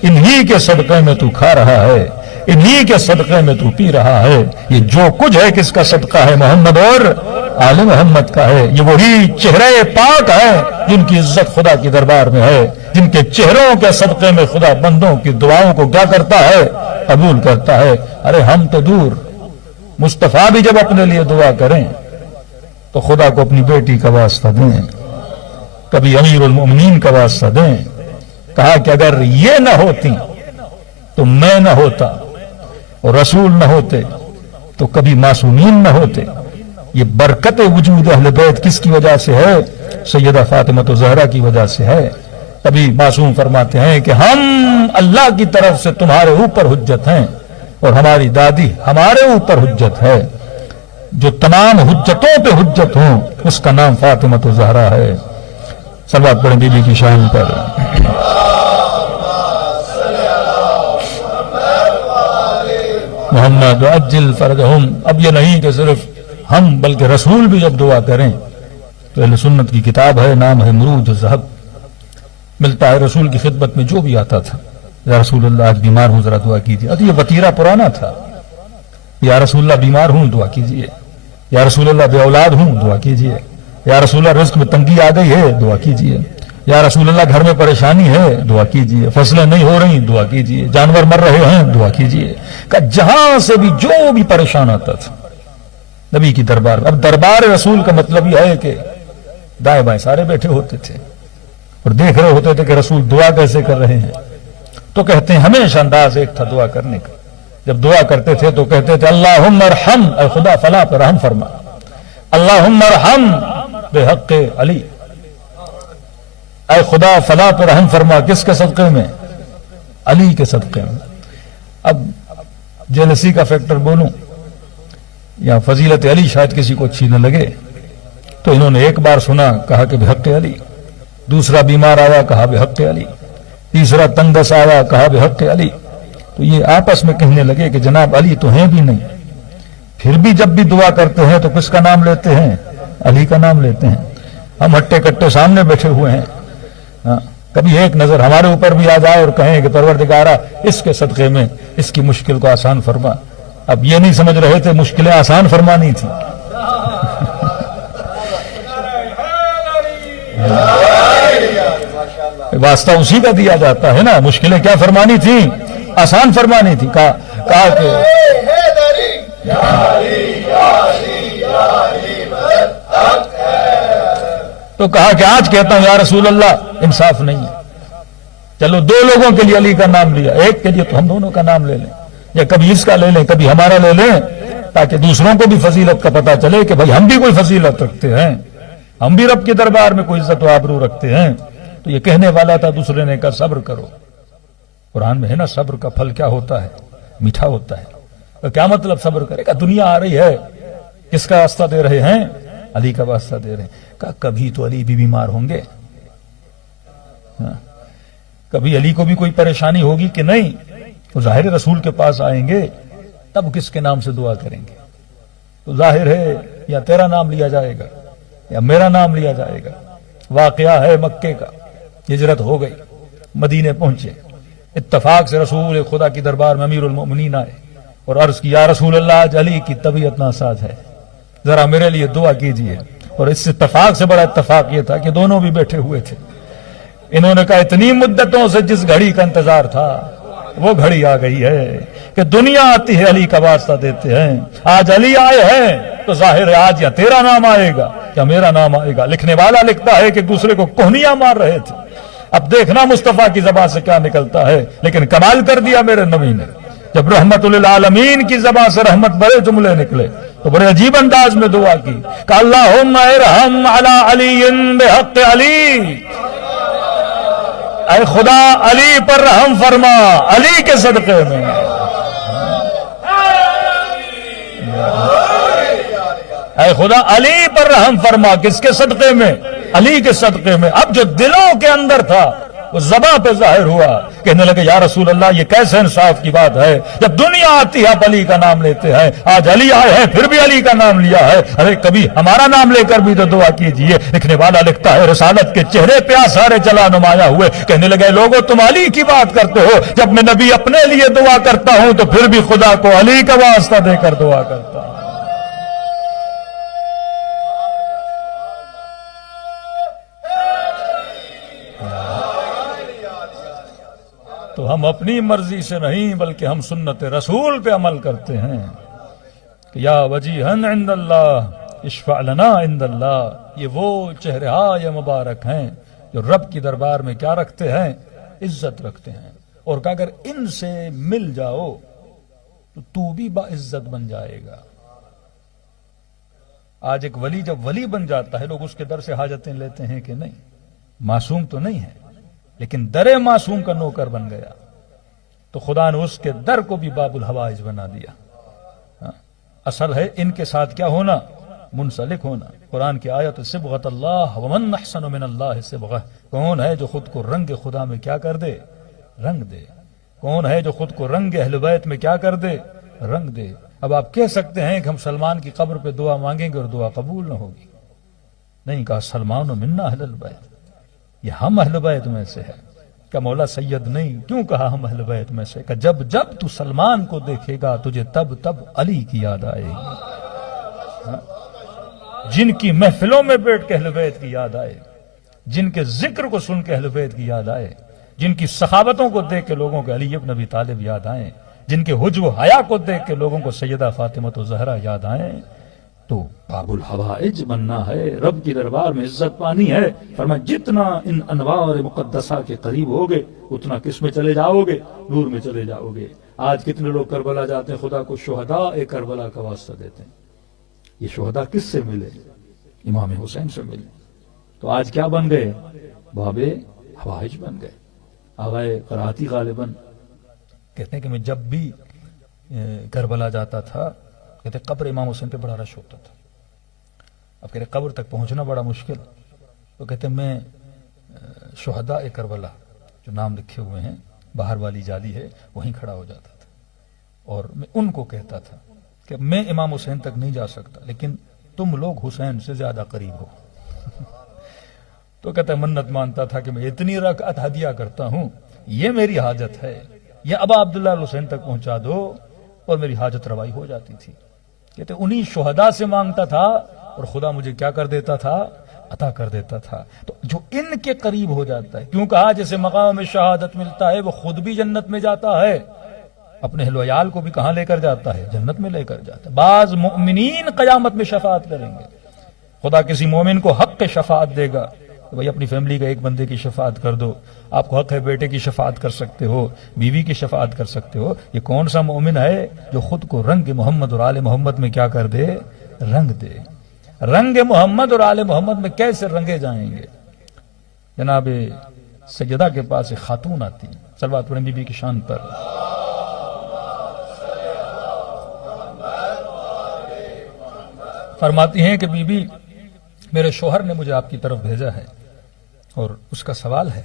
انہی کے صدقے میں تو کھا رہا ہے، انہی کے صدقے میں تو پی رہا ہے۔ یہ جو کچھ ہے کس کا صدقہ ہے؟ محمد اور آل محمد کا ہے۔ یہ وہی چہرے پاک ہے جن کی عزت خدا کی دربار میں ہے، جن کے چہروں کے صدقے میں خدا بندوں کی دعاؤں کو کیا کرتا ہے؟ قبول کرتا ہے۔ ارے ہم تو دور، مصطفیٰ بھی جب اپنے لیے دعا کریں تو خدا کو اپنی بیٹی کا واسطہ دیں، کبھی امیر المؤمنین کا واسطہ دیں۔ کہا کہ اگر یہ نہ ہوتی تو میں نہ ہوتا اور رسول نہ ہوتے تو کبھی معصومین نہ ہوتے۔ یہ برکت وجود اہل بیت کس کی وجہ سے ہے؟ سیدہ فاطمہ زہرا کی وجہ سے ہے۔ کبھی معصوم فرماتے ہیں کہ ہم اللہ کی طرف سے تمہارے اوپر حجت ہیں اور ہماری دادی ہمارے اوپر حجت ہے۔ جو تمام حجتوں پہ حجت ہوں اس کا نام فاطمہ زہرا ہے۔ صلوات پڑھیں بی بی کی شان پر۔ محمد عجل فرجہم۔ اب یہ نہیں کہ صرف ہم بلکہ رسول بھی جب دعا کریں تو اہل سنت کی کتاب ہے، نام ہے مروج الذہب، ملتا ہے رسول کی خدمت میں جو بھی آتا تھا، یا رسول اللہ آج بیمار ہوں ذرا دعا کیجیے۔ اب یہ وتیرہ پرانا تھا، یا رسول اللہ بیمار ہوں دعا کیجیے، یا رسول اللہ بے اولاد ہوں دعا کیجیے، یا رسول اللہ رزق میں تنگی آ گئی ہے دعا کیجیے، یا رسول اللہ گھر میں پریشانی ہے دعا کیجیے، فصلیں نہیں ہو رہی دعا کیجیے، جانور مر رہے ہیں دعا کیجیے۔ کہ جہاں سے بھی جو بھی پریشان آتا تھا نبی کی دربار۔ اب دربار رسول کا مطلب یہ ہے کہ دائیں بائیں سارے بیٹھے ہوتے تھے اور دیکھ رہے ہوتے تھے کہ رسول دعا کیسے کر رہے ہیں۔ تو کہتے ہیں ہمیشہ انداز ایک تھا دعا کرنے کا، جب دعا کرتے تھے تو کہتے تھے اللہم ارحم، اے خدا فلاں پر رحم فرما، اللہم ارحم بحق علی، اے خدا فلاں پر رحم فرما۔ کس کے صدقے میں؟ علی کے صدقے میں۔ اب جیلسی کا فیکٹر بولوں یا فضیلت علی شاید کسی کو اچھی نہ لگے، تو انہوں نے ایک بار سنا کہا کہ بحق علی، دوسرا بیمار آیا کہا بحق علی، تیسرا تنگس آیا کہا بحق علی، تو یہ آپس میں کہنے لگے کہ جناب علی تو ہیں بھی نہیں، پھر بھی جب بھی دعا کرتے ہیں تو کس کا نام لیتے ہیں؟ علی کا نام لیتے ہیں۔ ہم ہٹے کٹے سامنے بیٹھے ہوئے ہیں، کبھی ایک نظر ہمارے اوپر بھی آ جائے اور کہیں کہ پروردگارا اس کے صدقے میں اس کی مشکل کو آسان فرما۔ اب یہ نہیں سمجھ رہے تھے مشکلیں آسان فرمانی تھی، واسطہ اسی کا دیا جاتا ہے نا. مشکلیں کیا فرمانی تھی؟ آسان فرمانی تھی. کہا کہ تو کہا کہ آج کہتا ہوں یا رسول اللہ انصاف نہیں ہے. چلو دو لوگوں کے لیے علی کا نام لیا, ایک کے لیے تو ہم دونوں کا نام لے لیں, یا کبھی اس کا لے لیں کبھی ہمارا لے لیں, تاکہ دوسروں کو بھی فضیلت کا پتہ چلے کہ بھائی ہم بھی کوئی فضیلت رکھتے ہیں, ہم بھی رب کے دربار میں کوئی عزت و آبرو رکھتے ہیں. تو یہ کہنے والا تھا, دوسرے نے کہا صبر کرو. قرآن میں ہے نا صبر کا پھل کیا ہوتا ہے؟ میٹھا ہوتا ہے. تو کیا مطلب صبر کرے گا؟ دنیا آ رہی ہے, کس کا واسطہ دے رہے ہیں؟ علی کا واسطہ دے رہے ہیں. کہا کبھی تو علی بھی بیمار ہوں گے, کبھی علی کو بھی کوئی پریشانی ہوگی کہ نہیں. تو ظاہر رسول کے پاس آئیں گے تب کس کے نام سے دعا کریں گے؟ تو ظاہر ہے یا تیرا نام لیا جائے گا یا میرا نام لیا جائے گا. واقعہ ہے مکے کا, ہجرت ہو گئی, مدینے پہنچے, اتفاق سے رسول خدا کی دربار میں امیر المؤمنین آئے اور عرض کی یا رسول اللہ آج علی کی طبیعت ناساز ہے, ذرا میرے لیے دعا کیجئے. اور اس اتفاق سے بڑا اتفاق یہ تھا کہ دونوں بھی بیٹھے ہوئے تھے. انہوں نے کہا اتنی مدتوں سے جس گھڑی کا انتظار تھا وہ گھڑی آ گئی ہے کہ دنیا آتی ہے علی کا واسطہ دیتے ہیں. آج علی آئے ہیں تو ظاہر ہے آج یا تیرا نام آئے گا یا میرا نام آئے گا. لکھنے والا لکھتا ہے کہ دوسرے کو کوہنیاں مار رہے تھے. اب دیکھنا مصطفیٰ کی زبان سے کیا نکلتا ہے. لیکن کمال کر دیا میرے نبی نے, جب رحمت للعالمین کی زبان سے رحمت بڑے جملے نکلے تو بڑے عجیب انداز میں دعا کی کہ اللہم ارحم علی علی بحق علی, اے خدا علی پر رحم فرما علی کے صدقے میں. اے خدا علی پر رحم فرما, کس کے صدقے میں؟ علی کے صدقے میں. اب جو دلوں کے اندر تھا وہ زباں پہ ظاہر ہوا. کہنے لگے یا رسول اللہ یہ کیسے انصاف کی بات ہے, جب دنیا آتی ہے آپ علی کا نام لیتے ہیں, آج علی آئے ہیں پھر بھی علی کا نام لیا ہے, ارے کبھی ہمارا نام لے کر بھی تو دعا کیجئے. لکھنے والا لکھتا ہے رسالت کے چہرے پہ آثار جلا نمایاں ہوئے. کہنے لگے لوگوں تم علی کی بات کرتے ہو, جب میں نبی اپنے لیے دعا کرتا ہوں تو پھر بھی خدا کو علی کا واسطہ دے کر دعا کرتا ہوں. تو ہم اپنی مرضی سے نہیں بلکہ ہم سنت رسول پہ عمل کرتے ہیں کہ یا وجیہن عند اللہ اشفع لنا عند اللہ. یہ وہ چہرہ مبارک ہیں جو رب کی دربار میں کیا رکھتے ہیں؟ عزت رکھتے ہیں. اور کہ اگر ان سے مل جاؤ تو بھی باعزت بن جائے گا. آج ایک ولی جب ولی بن جاتا ہے لوگ اس کے در سے حاجتیں لیتے ہیں کہ نہیں, معصوم تو نہیں ہے لیکن در معصوم کا نوکر بن گیا. تو خدا نے اس کے در کو بھی باب الحوائج بنا دیا. اصل ہے ان کے ساتھ کیا ہونا؟ منسلک ہونا. قرآن کی آیت صبغۃ اللہ ومن احسن من اللہ صبغہ. کون ہے جو خود کو رنگ خدا میں کیا کر دے؟ رنگ دے. کون ہے جو خود کو رنگ اہل بیت میں کیا کر دے؟ رنگ دے. اب آپ کہہ سکتے ہیں کہ ہم سلمان کی قبر پہ دعا مانگیں گے اور دعا قبول نہ ہوگی. نہیں, کہا سلمان منا اہل البیت, یہ ہم اہل بیت میں سے ہے. کہ مولا سید نہیں, کیوں کہا ہم اہل بیت میں سے؟ کہ جب جب تو سلمان کو دیکھے گا تجھے تب تب علی کی یاد آئے گی. جن کی محفلوں میں بیٹھ کے اہل بیت کی یاد آئے, جن کے ذکر کو سن کے اہل بیت کی یاد آئے, جن کی سخاوتوں کو دیکھ کے لوگوں کو علی ابن ابی طالب یاد آئیں, جن کے حجب و حیا کو دیکھ کے لوگوں کو سیدہ فاطمہ زہرا یاد آئیں, تو باب الحوائج بننا ہے, رب کی دربار میں عزت پانی ہے. فرمایا جتنا ان انوار مقدسہ کے قریب ہوگے اتنا کس میں چلے جاؤ گے؟ نور میں چلے جاؤ گے. آج کتنے لوگ کربلا جاتے ہیں, خدا کو شہداء کربلا کا واسطہ دیتے ہیں. یہ شہداء کس سے ملے؟ امام حسین سے ملے. تو آج کیا بن گئے؟ باب حوائج بن گئے. آغائے قراتی غالباً کہتے ہیں کہ میں جب بھی کربلا جاتا تھا کہتے قبر امام حسین پہ بڑا رش ہوتا تھا. اب کہتے قبر تک پہنچنا بڑا مشکل. تو کہتے میں شہداء کربلا جو نام لکھے ہوئے ہیں باہر والی جالی ہے وہیں کھڑا ہو جاتا تھا اور میں ان کو کہتا تھا کہ میں امام حسین تک نہیں جا سکتا لیکن تم لوگ حسین سے زیادہ قریب ہو. تو کہتا ہے منت مانتا تھا کہ میں اتنی رکعت ہدیہ کرتا ہوں, یہ میری حاجت ہے, یہ ابا عبداللہ حسین تک پہنچا دو اور میری حاجت روائی ہو جاتی تھی. کہتے انہی شہداء سے مانگتا تھا اور خدا مجھے کیا کر دیتا تھا؟ عطا کر دیتا تھا. تو جو ان کے قریب ہو جاتا ہے، کیوں کہا جیسے مقام شہادت ملتا ہے وہ خود بھی جنت میں جاتا ہے، اپنے اہل و عیال کو بھی کہاں لے کر جاتا ہے؟ جنت میں لے کر جاتا ہے. بعض مؤمنین قیامت میں شفاعت کریں گے. خدا کسی مومن کو حق شفاعت دے گا کہ بھائی اپنی فیملی کا ایک بندے کی شفاعت کر دو. آپ کو حق ہے بیٹے کی شفاعت کر سکتے ہو، بیوی کی شفاعت کر سکتے ہو. یہ کون سا مومن ہے جو خود کو رنگ محمد اور آل محمد میں کیا کر دے؟ رنگ دے. رنگ محمد اور آل محمد میں کیسے رنگے جائیں گے؟ جناب سیدہ کے پاس ایک خاتون آتی، صلوات پڑھیں بی بی کی شان پر. فرماتی ہیں کہ بی بی میرے شوہر نے مجھے آپ کی طرف بھیجا ہے اور اس کا سوال ہے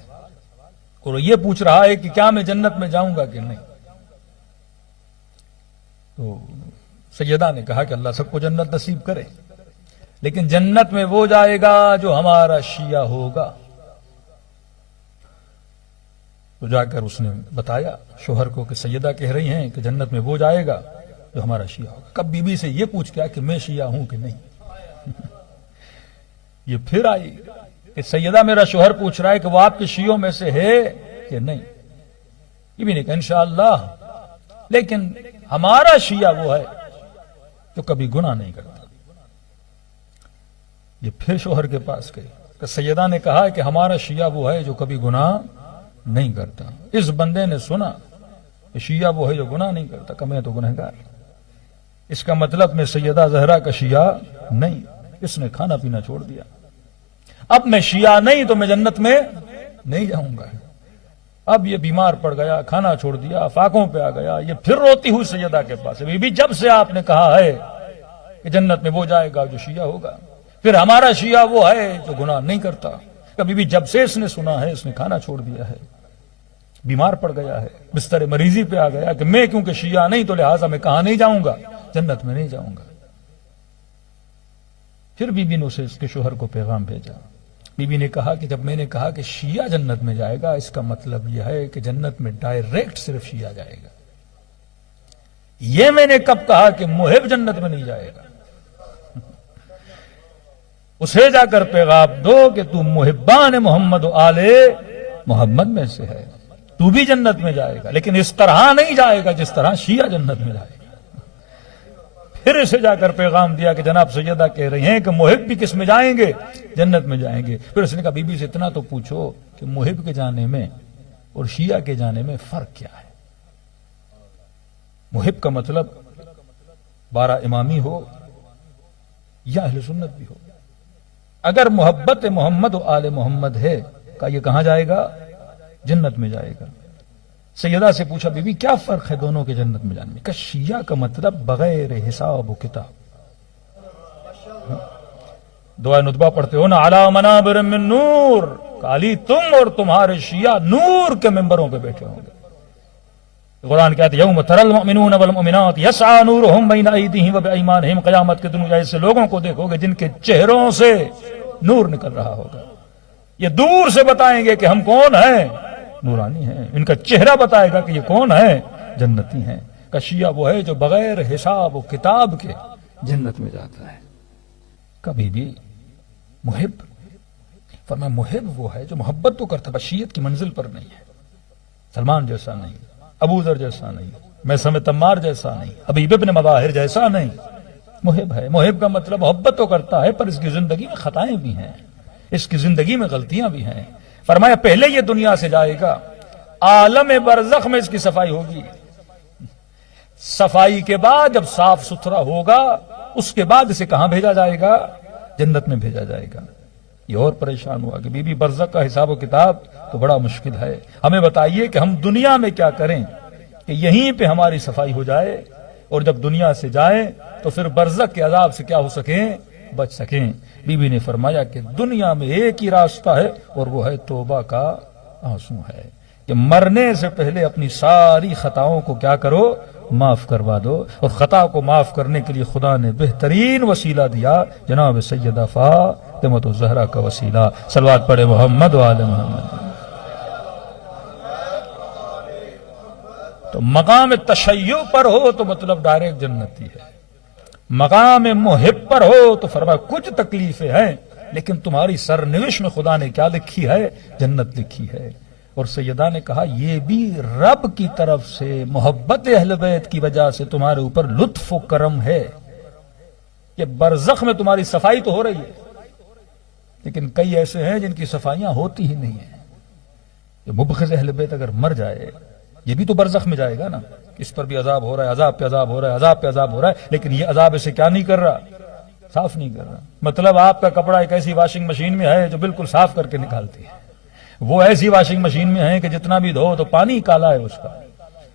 اور یہ پوچھ رہا ہے کہ کیا میں جنت میں جاؤں گا کہ نہیں. تو سیدہ نے کہا کہ اللہ سب کو جنت نصیب کرے، لیکن جنت میں وہ جائے گا جو ہمارا شیعہ ہوگا. تو جا کر اس نے بتایا شوہر کو کہ سیدہ کہہ رہی ہیں کہ جنت میں وہ جائے گا جو ہمارا شیعہ ہوگا. کب بی بی سے یہ پوچھ کیا کہ میں شیعہ ہوں کہ نہیں. یہ پھر آئی کہ سیدہ میرا شوہر پوچھ رہا ہے کہ وہ آپ کے شیعوں میں سے ہے کہ نہیں. یہ بھی نہیں کہ انشاءاللہ، لیکن ہمارا شیعہ وہ ہے جو کبھی گناہ نہیں کرتا. یہ پھر شوہر کے پاس گئے کہ سیدہ نے کہا کہ ہمارا شیعہ وہ ہے جو کبھی گناہ نہیں کرتا. اس بندے نے سنا کہ شیعہ وہ ہے جو گناہ نہیں کرتا کہ میں تو گنہگار. اس کا مطلب میں سیدہ زہرا کا شیعہ نہیں. اس نے کھانا پینا چھوڑ دیا. اب میں شیعہ نہیں تو میں جنت میں نہیں جاؤں گا. اب یہ بیمار پڑ گیا، کھانا چھوڑ دیا، فاقوں پہ آ گیا. یہ پھر روتی ہوئی سیدہ کے پاس، بی بی جب سے آپ نے کہا ہے کہ جنت میں وہ جائے گا جو شیعہ ہوگا، پھر ہمارا شیعہ وہ ہے جو گناہ نہیں کرتا. کبھی بھی جب سے اس نے سنا ہے اس نے کھانا چھوڑ دیا ہے، بیمار پڑ گیا ہے، بستر مریضی پہ آ گیا کہ میں کیونکہ شیعہ نہیں تو لہٰذا میں کہاں نہیں جاؤں گا؟ جنت میں نہیں جاؤں گا. پھر بی بی نے اسے اس کے شوہر کو پیغام بھیجا. بی بی نے کہا کہ جب میں نے کہا کہ شیعہ جنت میں جائے گا، اس کا مطلب یہ ہے کہ جنت میں ڈائریکٹ صرف شیعہ جائے گا. یہ میں نے کب کہا کہ محب جنت میں نہیں جائے گا؟ اسے جا کر پیغام دو کہ تو محبان محمد و آل محمد میں سے ہے، تو بھی جنت میں جائے گا، لیکن اس طرح نہیں جائے گا جس طرح شیعہ جنت میں جائے گا. پھر اسے جا کر پیغام دیا کہ جناب سیدہ کہہ رہی ہیں کہ محب بھی کس میں جائیں گے؟ جنت میں جائیں گے. پھر اس نے کہا بی بی سے اتنا تو پوچھو کہ محب کے جانے میں اور شیعہ کے جانے میں فرق کیا ہے؟ محب کا مطلب 12 امامی ہو یا اہل سنت بھی ہو. اگر محبت محمد و آل محمد ہے کہ یہ کہاں جائے گا؟ جنت میں جائے گا. سیدہ سے پوچھا بی بی کیا فرق ہے دونوں کے جنت میں جانے میں؟ کہ شیعہ کا مطلب بغیر حساب و کتاب. دعا ندبہ پڑھتے ہو نا، علی منابر من نور، علی تم اور تمہارے شیعہ نور کے ممبروں پہ بیٹھے ہوں گے. قرآن کہتے ہیں یوم تری المؤمنون والمؤمنات یسعی نورہم بین ایدیہم وبایمانہم. قیامت کے دن ایسے لوگوں کو دیکھو گے جن کے چہروں سے نور نکل رہا ہوگا. یہ دور سے بتائیں گے کہ ہم کون ہیں؟ نورانی ہیں. ان کا چہرہ بتائے گا کہ یہ کون ہے؟ جنتی ہیں. کہ شیعہ وہ ہے جو بغیر حساب و کتاب کے جنت میں جاتا ہے. کبھی بھی محب، فرمایا محب وہ ہے جو محبت تو کرتا ہے بس شیعت کی منزل پر نہیں ہے. سلمان جیسا نہیں، ابو ذر جیسا نہیں، میثم تمار جیسا نہیں، حبیب ابن مظاہر جیسا نہیں. محب ہے. محب کا مطلب محبت تو کرتا ہے پر اس کی زندگی میں خطائیں بھی ہیں، اس کی زندگی میں غلطیاں بھی ہیں. فرمایا پہلے یہ دنیا سے جائے گا، عالم برزخ میں اس کی صفائی ہوگی. صفائی کے بعد جب صاف ستھرا ہوگا اس کے بعد اسے کہاں بھیجا جائے گا؟ جنت میں بھیجا جائے گا. یہ اور پریشان ہوا کہ بی بی برزخ کا حساب و کتاب تو بڑا مشکل ہے. ہمیں بتائیے کہ ہم دنیا میں کیا کریں کہ یہیں پہ ہماری صفائی ہو جائے اور جب دنیا سے جائیں تو پھر برزخ کے عذاب سے کیا ہو سکیں؟ بچ سکیں. بی بی نے فرمایا کہ دنیا میں ایک ہی راستہ ہے اور وہ ہے توبہ کا آنسو ہے کہ مرنے سے پہلے اپنی ساری خطاؤں کو کیا کرو؟ معاف کروا دو. اور خطا کو معاف کرنے کے لیے خدا نے بہترین وسیلہ دیا، جناب سیدہ فاطمہ الزہرا کا وسیلہ. صلوات پڑھے محمد و آل محمد. تو مقام تشیع پر ہو تو مطلب ڈائریکٹ جنتی ہے. مقام محب پر ہو تو فرمایا کچھ تکلیفیں ہیں لیکن تمہاری سرنوشت میں خدا نے کیا لکھی ہے؟ جنت لکھی ہے۔ اور سیدہ نے کہا یہ بھی رب کی طرف سے محبت اہل بیت کی وجہ سے تمہارے اوپر لطف و کرم ہے۔ یہ برزخ میں تمہاری صفائی تو ہو رہی ہے، لیکن کئی ایسے ہیں جن کی صفائیاں ہوتی ہی نہیں ہیں۔ یہ مبغض اہل بیت اگر مر جائے، یہ بھی تو برزخ میں جائے گا نا، اس پر بھی عذاب ہو رہا ہے، عذاب پہ عذاب ہو رہا ہے، عذاب پہ عذاب ہو رہا ہے، لیکن یہ عذاب اسے کیا نہیں کر رہا؟ صاف نہیں کر رہا۔ مطلب آپ کا کپڑا ایک ایسی واشنگ مشین میں ہے جو بالکل صاف کر کے نکالتی ہے، وہ ایسی واشنگ مشین میں ہے کہ جتنا بھی دھو تو پانی کالا ہے اس کا،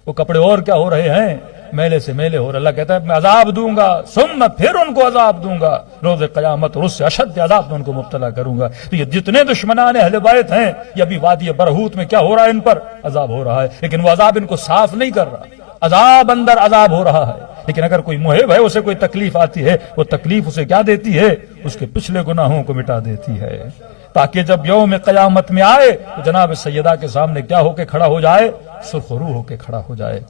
وہ کپڑے اور کیا ہو رہے ہیں؟ میلے سے میلے ہو رہے۔ اللہ کہتا ہے میں عذاب دوں گا، ثم پھر ان کو عذاب دوں گا روز قیامت، اور اس سے اشد عذاب میں ان کو مبتلا کروں گا۔ تو یہ جتنے دشمنان اہل بیت ہیں، یہ ابھی وادی برہوت میں کیا ہو رہا ہے؟ ان پر عذاب ہو رہا ہے، لیکن وہ عذاب ان کو صاف نہیں کر رہا، عذاب اندر عذاب ہو رہا ہے۔ لیکن اگر کوئی محب ہے، اسے کوئی تکلیف آتی ہے، وہ تکلیف اسے کیا دیتی ہے؟ اس کے پچھلے گناہوں کو مٹا دیتی ہے، تاکہ جب یوم قیامت میں آئے تو جناب سیدہ کے سامنے کیا ہو کے کھڑا ہو جائے؟ سرخ روح ہو کے کھڑا ہو جائے۔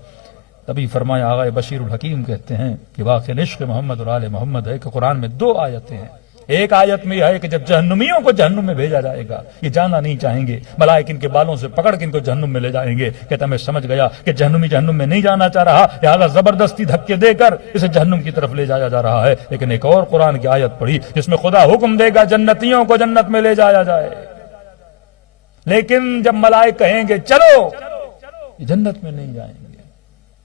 تبھی فرمایا آغا بشیر الحکیم کہتے ہیں کہ واقعی عشق محمد اور آل محمد ہے کہ قرآن میں 2 آیتیں ہیں۔ ایک آیت میں یہ ہے کہ جب جہنمیوں کو جہنم میں بھیجا جائے گا، یہ جانا نہیں چاہیں گے، ملائک ان کے بالوں سے پکڑ کے ان کو جہنم میں لے جائیں گے۔ کہتا میں سمجھ گیا کہ جہنمی جہنم میں نہیں جانا چاہ رہا، لہذا زبردستی دھکے دے کر اسے جہنم کی طرف لے جایا جا رہا ہے۔ لیکن ایک اور قرآن کی آیت پڑھی جس میں خدا حکم دے گا جنتیوں کو جنت میں لے جایا جائے، لیکن جب ملائک کہیں گے چلو، یہ جنت میں نہیں جائیں گے،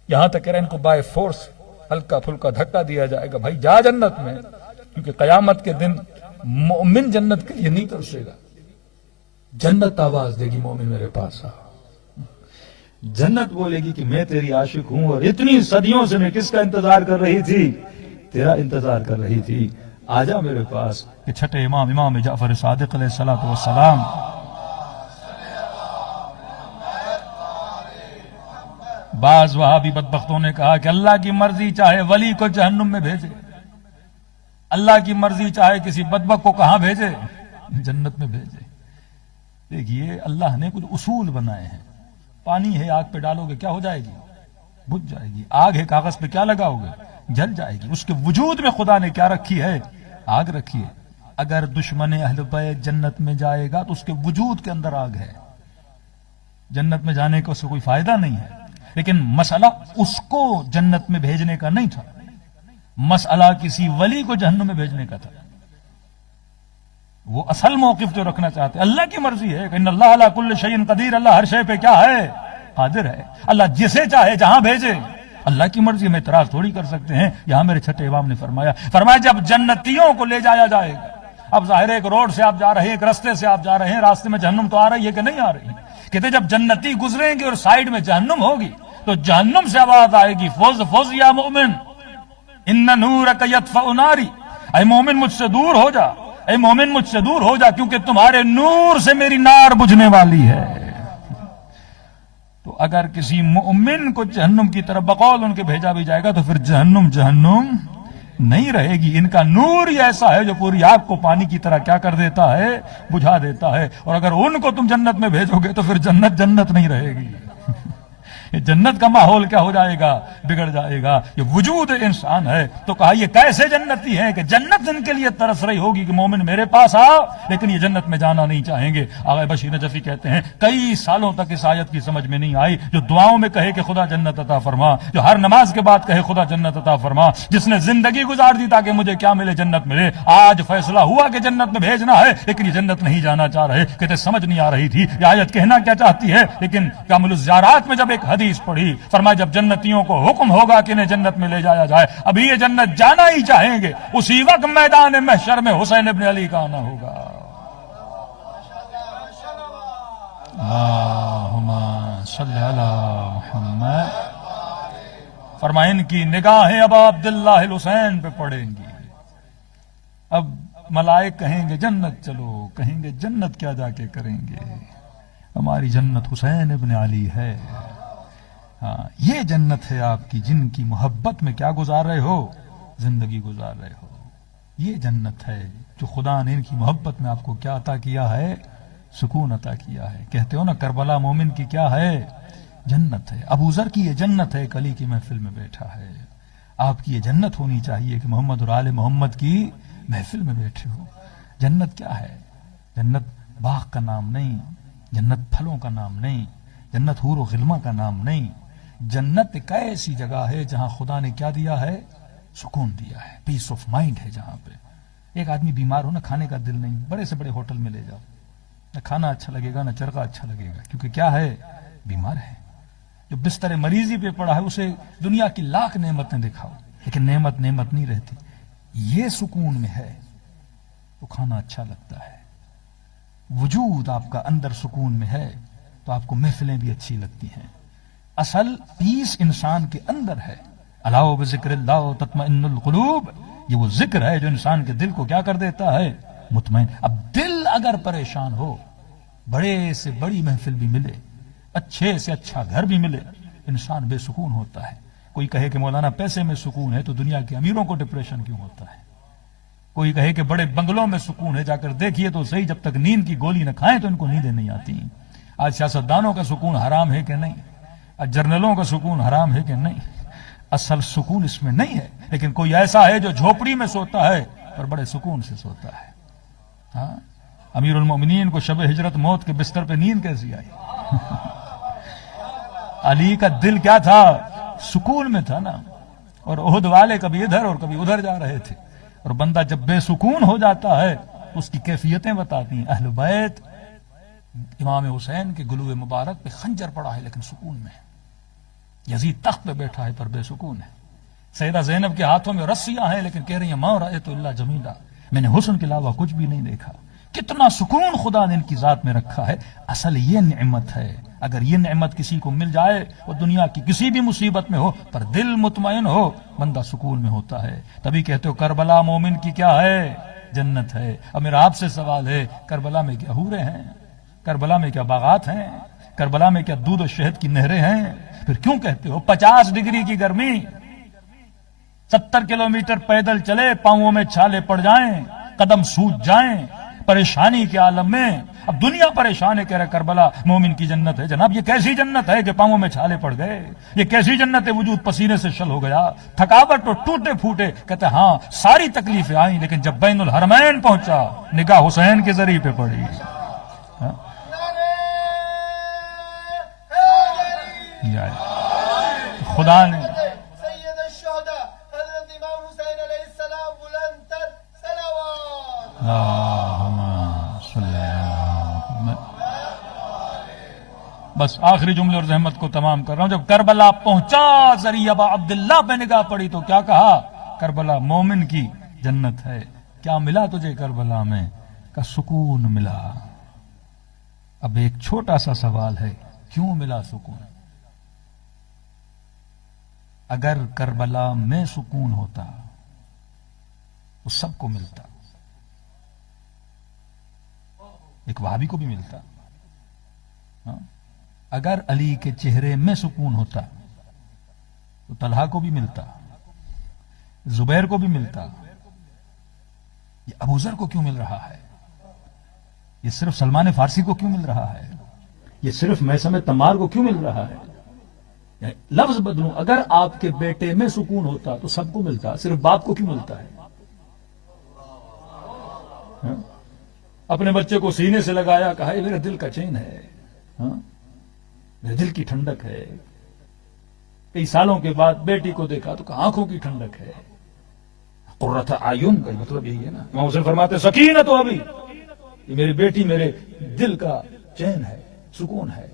یہاں تک کہ ان کو بائی فورس ہلکا پھلکا دھکا دیا جائے گا، بھائی جا جنت میں، کیونکہ قیامت کے دن مومن جنت کے لیے نہیں ترسے گا، جنت آواز دے گی مومن میرے پاس آ، جنت بولے گی کہ میں تیری عاشق ہوں، اور اتنی صدیوں سے میں کس کا انتظار کر رہی تھی؟ تیرا انتظار کر رہی تھی، آجا میرے پاس۔ کہ چھٹے امام جعفر صادق علیہ الصلوۃ والسلام بعض وہابی بدبختوں نے کہا کہ اللہ کی مرضی چاہے ولی کو جہنم میں بھیجے، اللہ کی مرضی چاہے کسی بدبخت کو کہاں بھیجے؟ جنت میں بھیجے۔ دیکھیے اللہ نے کچھ اصول بنائے ہیں، پانی ہے آگ پہ ڈالو گے کیا ہو جائے گی؟ بجھ جائے گی۔ آگ ہے کاغذ پہ کیا لگاؤ گے؟ جل جائے گی۔ اس کے وجود میں خدا نے کیا رکھی ہے؟ آگ رکھی ہے۔ اگر دشمن اہل بیت جنت میں جائے گا تو اس کے وجود کے اندر آگ ہے، جنت میں جانے کا اس سے کوئی فائدہ نہیں ہے۔ لیکن مسئلہ اس کو جنت میں بھیجنے کا نہیں تھا، مسئلہ کسی ولی کو جہنم میں بھیجنے کا تھا۔ وہ اصل موقف جو رکھنا چاہتے ہیں، اللہ کی مرضی ہے کہ ان اللہ علی کل شیء قدیر، اللہ ہر شے پہ کیا ہے؟ قادر ہے۔ اللہ جسے چاہے جہاں بھیجے، اللہ کی مرضی میں اعتراض تھوڑی کر سکتے ہیں۔ یہاں میرے چھٹے امام نے فرمایا جب جنتیوں کو لے جایا جائے گا، اب ظاہر ہے ایک روڈ سے آپ جا رہے ہیں، ایک راستے سے آپ جا رہے ہیں، راستے میں جہنم تو آ رہی ہے کہ نہیں آ رہی؟ کہتے جب جنتی گزریں گے اور سائیڈ میں جہنم ہوگی تو جہنم سے آواز آئے گی فوز فوز یا مومن ان نورک یطفئ ناری، اے مومن مجھ سے دور ہو جا، اے مومن مجھ سے دور ہو جا، کیونکہ تمہارے نور سے میری نار بجھنے والی ہے۔ تو اگر کسی مومن کو جہنم کی طرف بقول ان کے بھیجا بھی جائے گا تو پھر جہنم نہیں رہے گی۔ ان کا نور ہی ایسا ہے جو پوری آگ کو پانی کی طرح کیا کر دیتا ہے؟ بجھا دیتا ہے۔ اور اگر ان کو تم جنت میں بھیجو گے تو پھر جنت نہیں رہے گی، یہ جنت کا ماحول کیا ہو جائے گا؟ بگڑ جائے گا۔ یہ وجود انسان ہے۔ تو کہا یہ کیسے جنتی ہیں کہ جنت ان کے لیے ترس رہی ہوگی کہ مومن میرے پاس آ، لیکن یہ جنت میں جانا نہیں چاہیں گے۔ آغا بشیر نجفی کہتے ہیں کئی سالوں تک اس آیت کی سمجھ میں نہیں آئی، جو دعاؤں میں کہے کہ خدا جنت عطا فرما، جو ہر نماز کے بعد کہے خدا جنت عطا فرما، جس نے زندگی گزار دی تاکہ مجھے کیا ملے؟ جنت ملے۔ آج فیصلہ ہوا کہ جنت میں بھیجنا ہے، لیکن یہ جنت نہیں جانا چاہ رہے۔ کہتے سمجھ نہیں آ رہی تھی یہ آیت کہنا کیا چاہتی ہے، لیکن کامل الزیارات میں جب ایک حدیث پڑھی، فرمایا جب جنتیوں کو حکم ہوگا کہ انہیں جنت میں لے جایا جائے، ابھی یہ جنت جانا ہی چاہیں گے، اسی وقت میدان محشر میں حسین ابن علی کا آنا ہوگا۔ اللہم صلی علی محمد۔ فرمائیں ان کی نگاہیں اب عبداللہ الحسین پہ پڑیں گی۔ اب ملائک کہیں گے جنت چلو، کہیں گے جنت کیا جا کے کریں گے، ہماری جنت حسین ابن علی ہے۔ ہاں یہ جنت ہے آپ کی، جن کی محبت میں کیا گزار رہے ہو؟ زندگی گزار رہے ہو۔ یہ جنت ہے جو خدا نے ان کی محبت میں آپ کو کیا عطا کیا ہے؟ سکون عطا کیا ہے۔ کہتے ہو نا کربلا مومن کی کیا ہے؟ جنت ہے۔ ابو ذر کی یہ جنت ہے، کلی کی محفل میں بیٹھا ہے۔ آپ کی یہ جنت ہونی چاہیے کہ محمد اور آل محمد کی محفل میں بیٹھے ہو۔ جنت کیا ہے؟ جنت باغ کا نام نہیں، جنت پھلوں کا نام نہیں، جنت حور و غلمہ کا نام نہیں. جنت ایک ایسی جگہ ہے جہاں خدا نے کیا دیا ہے؟ سکون دیا ہے، پیس آف مائنڈ ہے. جہاں پہ ایک آدمی بیمار ہو نا، کھانے کا دل نہیں، بڑے سے بڑے ہوٹل میں لے جاؤ، نہ کھانا اچھا لگے گا نہ چرخہ اچھا لگے گا، کیونکہ کیا ہے؟ بیمار ہے. جو بستر مریضی پہ پڑا ہے اسے دنیا کی لاکھ نعمتیں دکھاؤ، لیکن نعمت نہیں رہتی. یہ سکون میں ہے تو کھانا اچھا لگتا ہے. وجود آپ کا اندر سکون میں ہے تو آپ کو محفلیں بھی اچھی لگتی ہیں. اصل پیس انسان کے اندر ہے. الا بذکر اللہ تطمئن القلوب، یہ وہ ذکر ہے جو انسان کے دل کو کیا کر دیتا ہے؟ مطمئن. اب دل اگر پریشان ہو، بڑے سے بڑی محفل بھی ملے، اچھے سے اچھا گھر بھی ملے، انسان بے سکون ہوتا ہے. کوئی کہے کہ مولانا پیسے میں سکون ہے تو دنیا کے امیروں کو ڈپریشن کیوں ہوتا ہے؟ کوئی کہے کہ بڑے بنگلوں میں سکون ہے، جا کر دیکھیے تو صحیح، جب تک نیند کی گولی نہ کھائیں تو ان کو نیندیں نہیں آتی. آج سیاستدانوں کا سکون حرام ہے کہ نہیں؟ آج جرنلوں کا سکون حرام ہے کہ نہیں؟ اصل سکون اس میں نہیں ہے. لیکن کوئی ایسا ہے جو جھوپڑی میں سوتا ہے اور بڑے سکون سے سوتا ہے. ہاں، امیر المومنین کو شب ہجرت موت کے بستر پہ نیند کیسی آئی؟ علی کا دل کیا تھا؟ سکون میں تھا نا. اور احد والے کبھی ادھر اور کبھی ادھر جا رہے تھے. اور بندہ جب بے سکون ہو جاتا ہے اس کی کیفیتیں بتاتی ہیں. اہل بیت، امام حسین کے گلوے مبارک پہ خنجر پڑا ہے لیکن سکون میں ہے. یزید تخت پہ بیٹھا ہے پر بے سکون ہے. سیدہ زینب کے ہاتھوں میں رسیاں ہیں لیکن کہہ رہی ہیں ما رأیت الا جمیلا، میں نے حسن کے علاوہ کچھ بھی نہیں دیکھا. کتنا سکون خدا نے ان کی ذات میں رکھا ہے. اصل یہ نعمت ہے. اگر یہ نعمت کسی کو مل جائے، وہ دنیا کی کسی بھی مصیبت میں ہو پر دل مطمئن ہو، بندہ سکون میں ہوتا ہے. تبھی کہتے ہو کربلا مومن کی کیا ہے؟ جنت ہے. اب میرا آپ سے سوال ہے، کربلا میں کیا حوریں ہیں؟ کربلا میں کیا باغات ہیں؟ کربلا میں کیا دودھ و شہد کی نہریں ہیں؟ پھر کیوں کہتے ہو 50 ڈگری کی گرمی، 70 کلومیٹر پیدل چلے، پاؤں میں چھالے پڑ جائیں، قدم سوج جائیں، پریشانی کے عالم میں. اب دنیا پریشان ہے، کہہ رہے کربلا مومن کی جنت ہے. جناب یہ کیسی جنت ہے کہ پاؤں میں چھالے پڑ گئے؟ یہ کیسی جنت ہے وجود پسینے سے شل ہو گیا، تھکاوٹ اور ٹوٹے پھوٹے؟ کہتے ہاں ساری تکلیفیں آئیں لیکن جب بین الحرمین پہنچا نگاہ حسین کے ذریعے پہ پڑی. ہاں؟ خدا نے بس آخری جملے اور زحمت کو تمام کر رہا ہوں. جب کربلا پہنچا ذریعہ ابا عبداللہ پہ نگاہ پڑی تو کیا کہا؟ کربلا مومن کی جنت ہے. کیا ملا تجھے کربلا میں؟ کا سکون ملا. اب ایک چھوٹا سا سوال ہے، کیوں ملا سکون؟ اگر کربلا میں سکون ہوتا تو سب کو ملتا، ایک وہابی کو بھی ملتا. ہاں؟ اگر علی کے چہرے میں سکون ہوتا تو طلحہ کو بھی ملتا، زبیر کو بھی ملتا. یہ ابوذر کو کیوں مل رہا ہے؟ یہ صرف سلمان فارسی کو کیوں مل رہا ہے؟ یہ صرف میثم تمار کو کیوں مل رہا ہے؟ لفظ بدلوں، اگر آپ کے بیٹے میں سکون ہوتا تو سب کو ملتا، صرف باپ کو کیوں ملتا ہے؟ ہاں؟ اپنے بچے کو سینے سے لگایا، کہا یہ میرے دل کا چین ہے، ہاں؟ میرے دل کی ٹھنڈک ہے. کئی سالوں کے بعد بیٹی کو دیکھا تو کہا آنکھوں کی ٹھنڈک ہے. قرۃ اعین کا مطلب یہی ہے نا. امام حسین فرماتے سکینت و ابی، یہ میری بیٹی میرے دل کا چین ہے، سکون ہے.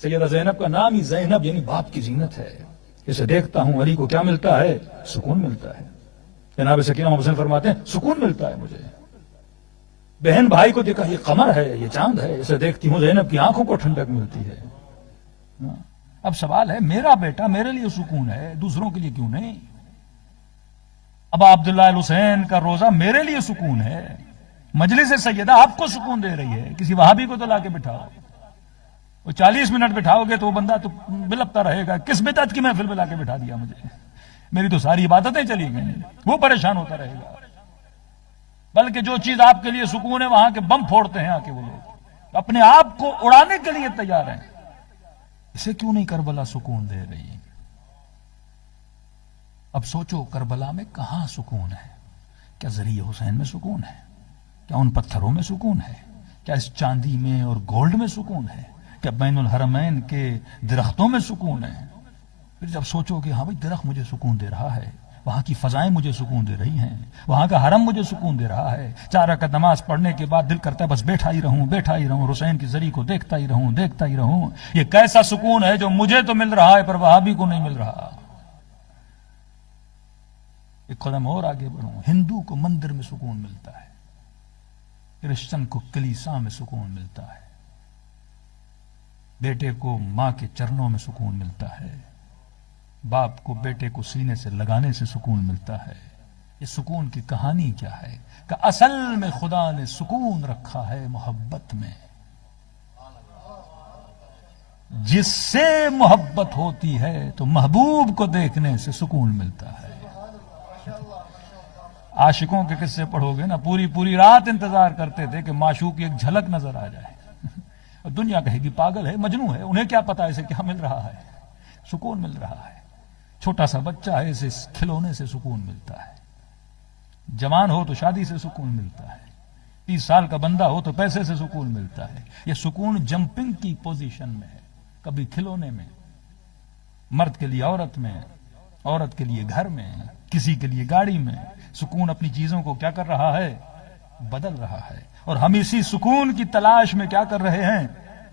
سیدہ زینب کا نام ہی زینب یعنی باپ کی زینت ہے. اسے دیکھتا ہوں علی کو کیا ملتا ہے؟ سکون ملتا ہے. جناب سکینہ امام حسین فرماتے ہیں سکون ملتا ہے مجھے. بہن بھائی کو دیکھا، یہ قمر ہے، یہ چاند ہے، اسے دیکھتی ہوں زینب کی آنکھوں کو ٹھنڈک ملتی ہے. اب سوال ہے، میرا بیٹا میرے لیے سکون ہے، دوسروں کے لیے کیوں نہیں؟ اب عبداللہ الحسین کا روزہ میرے لیے سکون ہے، مجلس سیدہ آپ کو سکون دے رہی ہے، کسی وہابی کو تو لا کے بٹھاؤ. وہ 40 منٹ بٹھاؤ گے تو وہ بندہ تو بلپتا رہے گا، کس بدعت کی محفل میں لا کے بٹھا دیا مجھے، میری تو ساری عبادتیں چلی گئی. وہ پریشان ہوتا رہے گا. بلکہ جو چیز آپ کے لیے سکون ہے وہاں کے بم پھوڑتے ہیں آ کے وہ لوگ، اپنے آپ کو اڑانے کے لیے تیار ہیں. اسے کیوں نہیں کربلا سکون دے رہی؟ اب سوچو کربلا میں کہاں سکون ہے؟ کیا ذریعہ حسین میں سکون ہے؟ کیا ان پتھروں میں سکون ہے؟ کیا اس چاندی میں اور گولڈ میں سکون ہے؟ کیا بین الحرمین کے درختوں میں سکون ہے؟ پھر جب سوچو کہ ہاں بھائی درخت مجھے سکون دے رہا ہے، وہاں کی فضائیں مجھے سکون دے رہی ہیں، وہاں کا حرم مجھے سکون دے رہا ہے، 4 رکعت نماز پڑھنے کے بعد دل کرتا ہے بس بیٹھا ہی رہوں حسین کی زری کو دیکھتا ہی رہوں، یہ کیسا سکون ہے جو مجھے تو مل رہا ہے پر وہابی کو نہیں مل رہا۔ ایک قدم اور آگے بڑھوں، ہندو کو مندر میں سکون ملتا ہے، کرسچن کو کلیسا میں سکون ملتا ہے، بیٹے کو ماں کے چرنوں میں سکون ملتا ہے، باپ کو بیٹے کو سینے سے لگانے سے سکون ملتا ہے۔ یہ سکون کی کہانی کیا ہے؟ کہ اصل میں خدا نے سکون رکھا ہے محبت میں، جس سے محبت ہوتی ہے تو محبوب کو دیکھنے سے سکون ملتا ہے۔ عاشقوں کے قصے پڑھو گے نا، پوری رات انتظار کرتے تھے کہ معشوق کی ایک جھلک نظر آ جائے، اور دنیا کہے گی پاگل ہے، مجنوں ہے، انہیں کیا پتا اسے کیا مل رہا ہے؟ سکون مل رہا ہے۔ چھوٹا سا بچہ ہے، اسے کھلونے سے سکون ملتا ہے، جوان ہو تو شادی سے سکون ملتا ہے، 30 سال کا بندہ ہو تو پیسے سے سکون ملتا ہے۔ یہ سکون جمپنگ کی پوزیشن میں ہے، کبھی کھلونے میں، مرد کے لیے عورت میں، عورت کے لیے گھر میں، کسی کے لیے گاڑی میں۔ سکون اپنی چیزوں کو کیا کر رہا ہے؟ بدل رہا ہے، اور ہم اسی سکون کی تلاش میں کیا کر رہے ہیں؟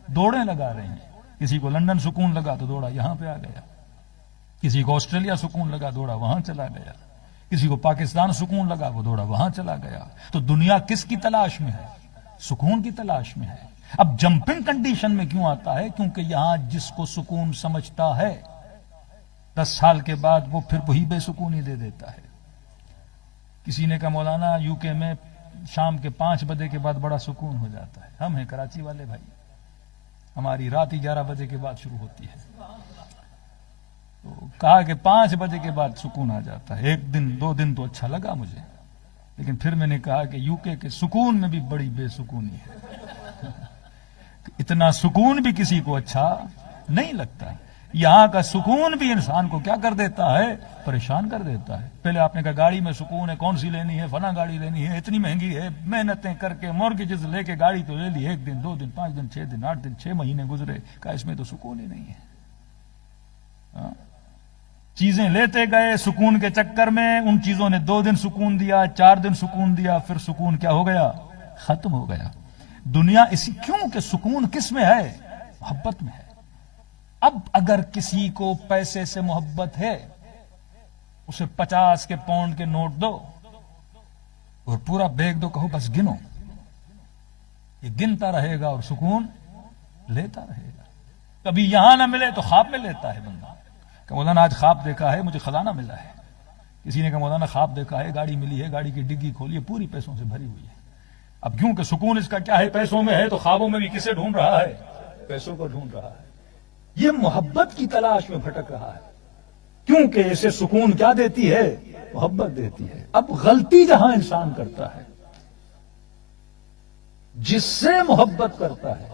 دوڑیں لگا رہے ہیں۔ کسی کو لندن سکون لگا تو دوڑا یہاں پہ آ گیا، کسی کو آسٹریلیا سکون لگا دوڑا وہاں چلا گیا، کسی کو پاکستان سکون لگا وہ دوڑا وہاں چلا گیا۔ تو دنیا کس کی تلاش میں ہے؟ سکون کی تلاش میں ہے۔ اب جمپنگ کنڈیشن میں کیوں آتا ہے؟ کیونکہ یہاں جس کو سکون سمجھتا ہے 10 سال کے بعد وہ پھر وہی بے سکونی دے دیتا ہے۔ کسی نے کہا مولانا یو کے میں شام کے 5 بجے کے بعد بڑا سکون ہو جاتا ہے۔ ہم ہیں کراچی والے بھائی، ہماری رات 11 بجے کے بعد شروع ہوتی ہے۔ تو کہا کہ 5 بجے کے بعد سکون آ جاتا ہے۔ 1 دن 2 دن تو اچھا لگا مجھے، لیکن پھر میں نے کہا کہ یو کے سکون میں بھی بڑی بے سکونی ہے۔ اتنا سکون بھی کسی کو اچھا نہیں لگتا۔ یہاں کا سکون بھی انسان کو کیا کر دیتا ہے؟ پریشان کر دیتا ہے۔ پہلے آپ نے کہا گاڑی میں سکون ہے، کون سی لینی ہے؟ فلاں گاڑی لینی ہے، اتنی مہنگی ہے، محنتیں کر کے مورگیجز لے کے گاڑی تو لے لی، 1 دن 2 دن 5 دن 6 دن 8 دن 6 مہینے گزرے، کہا اس میں تو سکون ہی نہیں ہے۔ چیزیں لیتے گئے سکون کے چکر میں، ان چیزوں نے 2 دن سکون دیا، 4 دن سکون دیا، پھر سکون کیا ہو گیا؟ ختم ہو گیا۔ دنیا اسی کیوں کہ سکون کس میں ہے؟ محبت میں ہے۔ اب اگر کسی کو پیسے سے محبت ہے، اسے 50 کے پاؤنڈ کے نوٹ دو اور پورا بیگ دو، کہو بس گنو، یہ گنتا رہے گا اور سکون لیتا رہے گا۔ کبھی یہاں نہ ملے تو خواب میں لیتا ہے بندہ کہ مولانا آج خواب دیکھا ہے مجھے خزانہ ملا ہے۔ کسی نے کہا مولانا خواب دیکھا ہے گاڑی ملی ہے، گاڑی کی ڈگی کھولی ہے، پوری پیسوں سے بھری ہوئی ہے۔ اب کیوں کہ سکون اس کا کیا ہے؟ پیسوں میں ہے، تو خوابوں میں بھی کسے ڈھونڈ رہا ہے؟ پیسوں کو ڈھونڈ رہا ہے۔ یہ محبت کی تلاش میں بھٹک رہا ہے، کیونکہ اسے سکون کیا دیتی ہے؟ محبت دیتی ہے۔ اب غلطی جہاں انسان کرتا ہے، جس سے محبت کرتا ہے،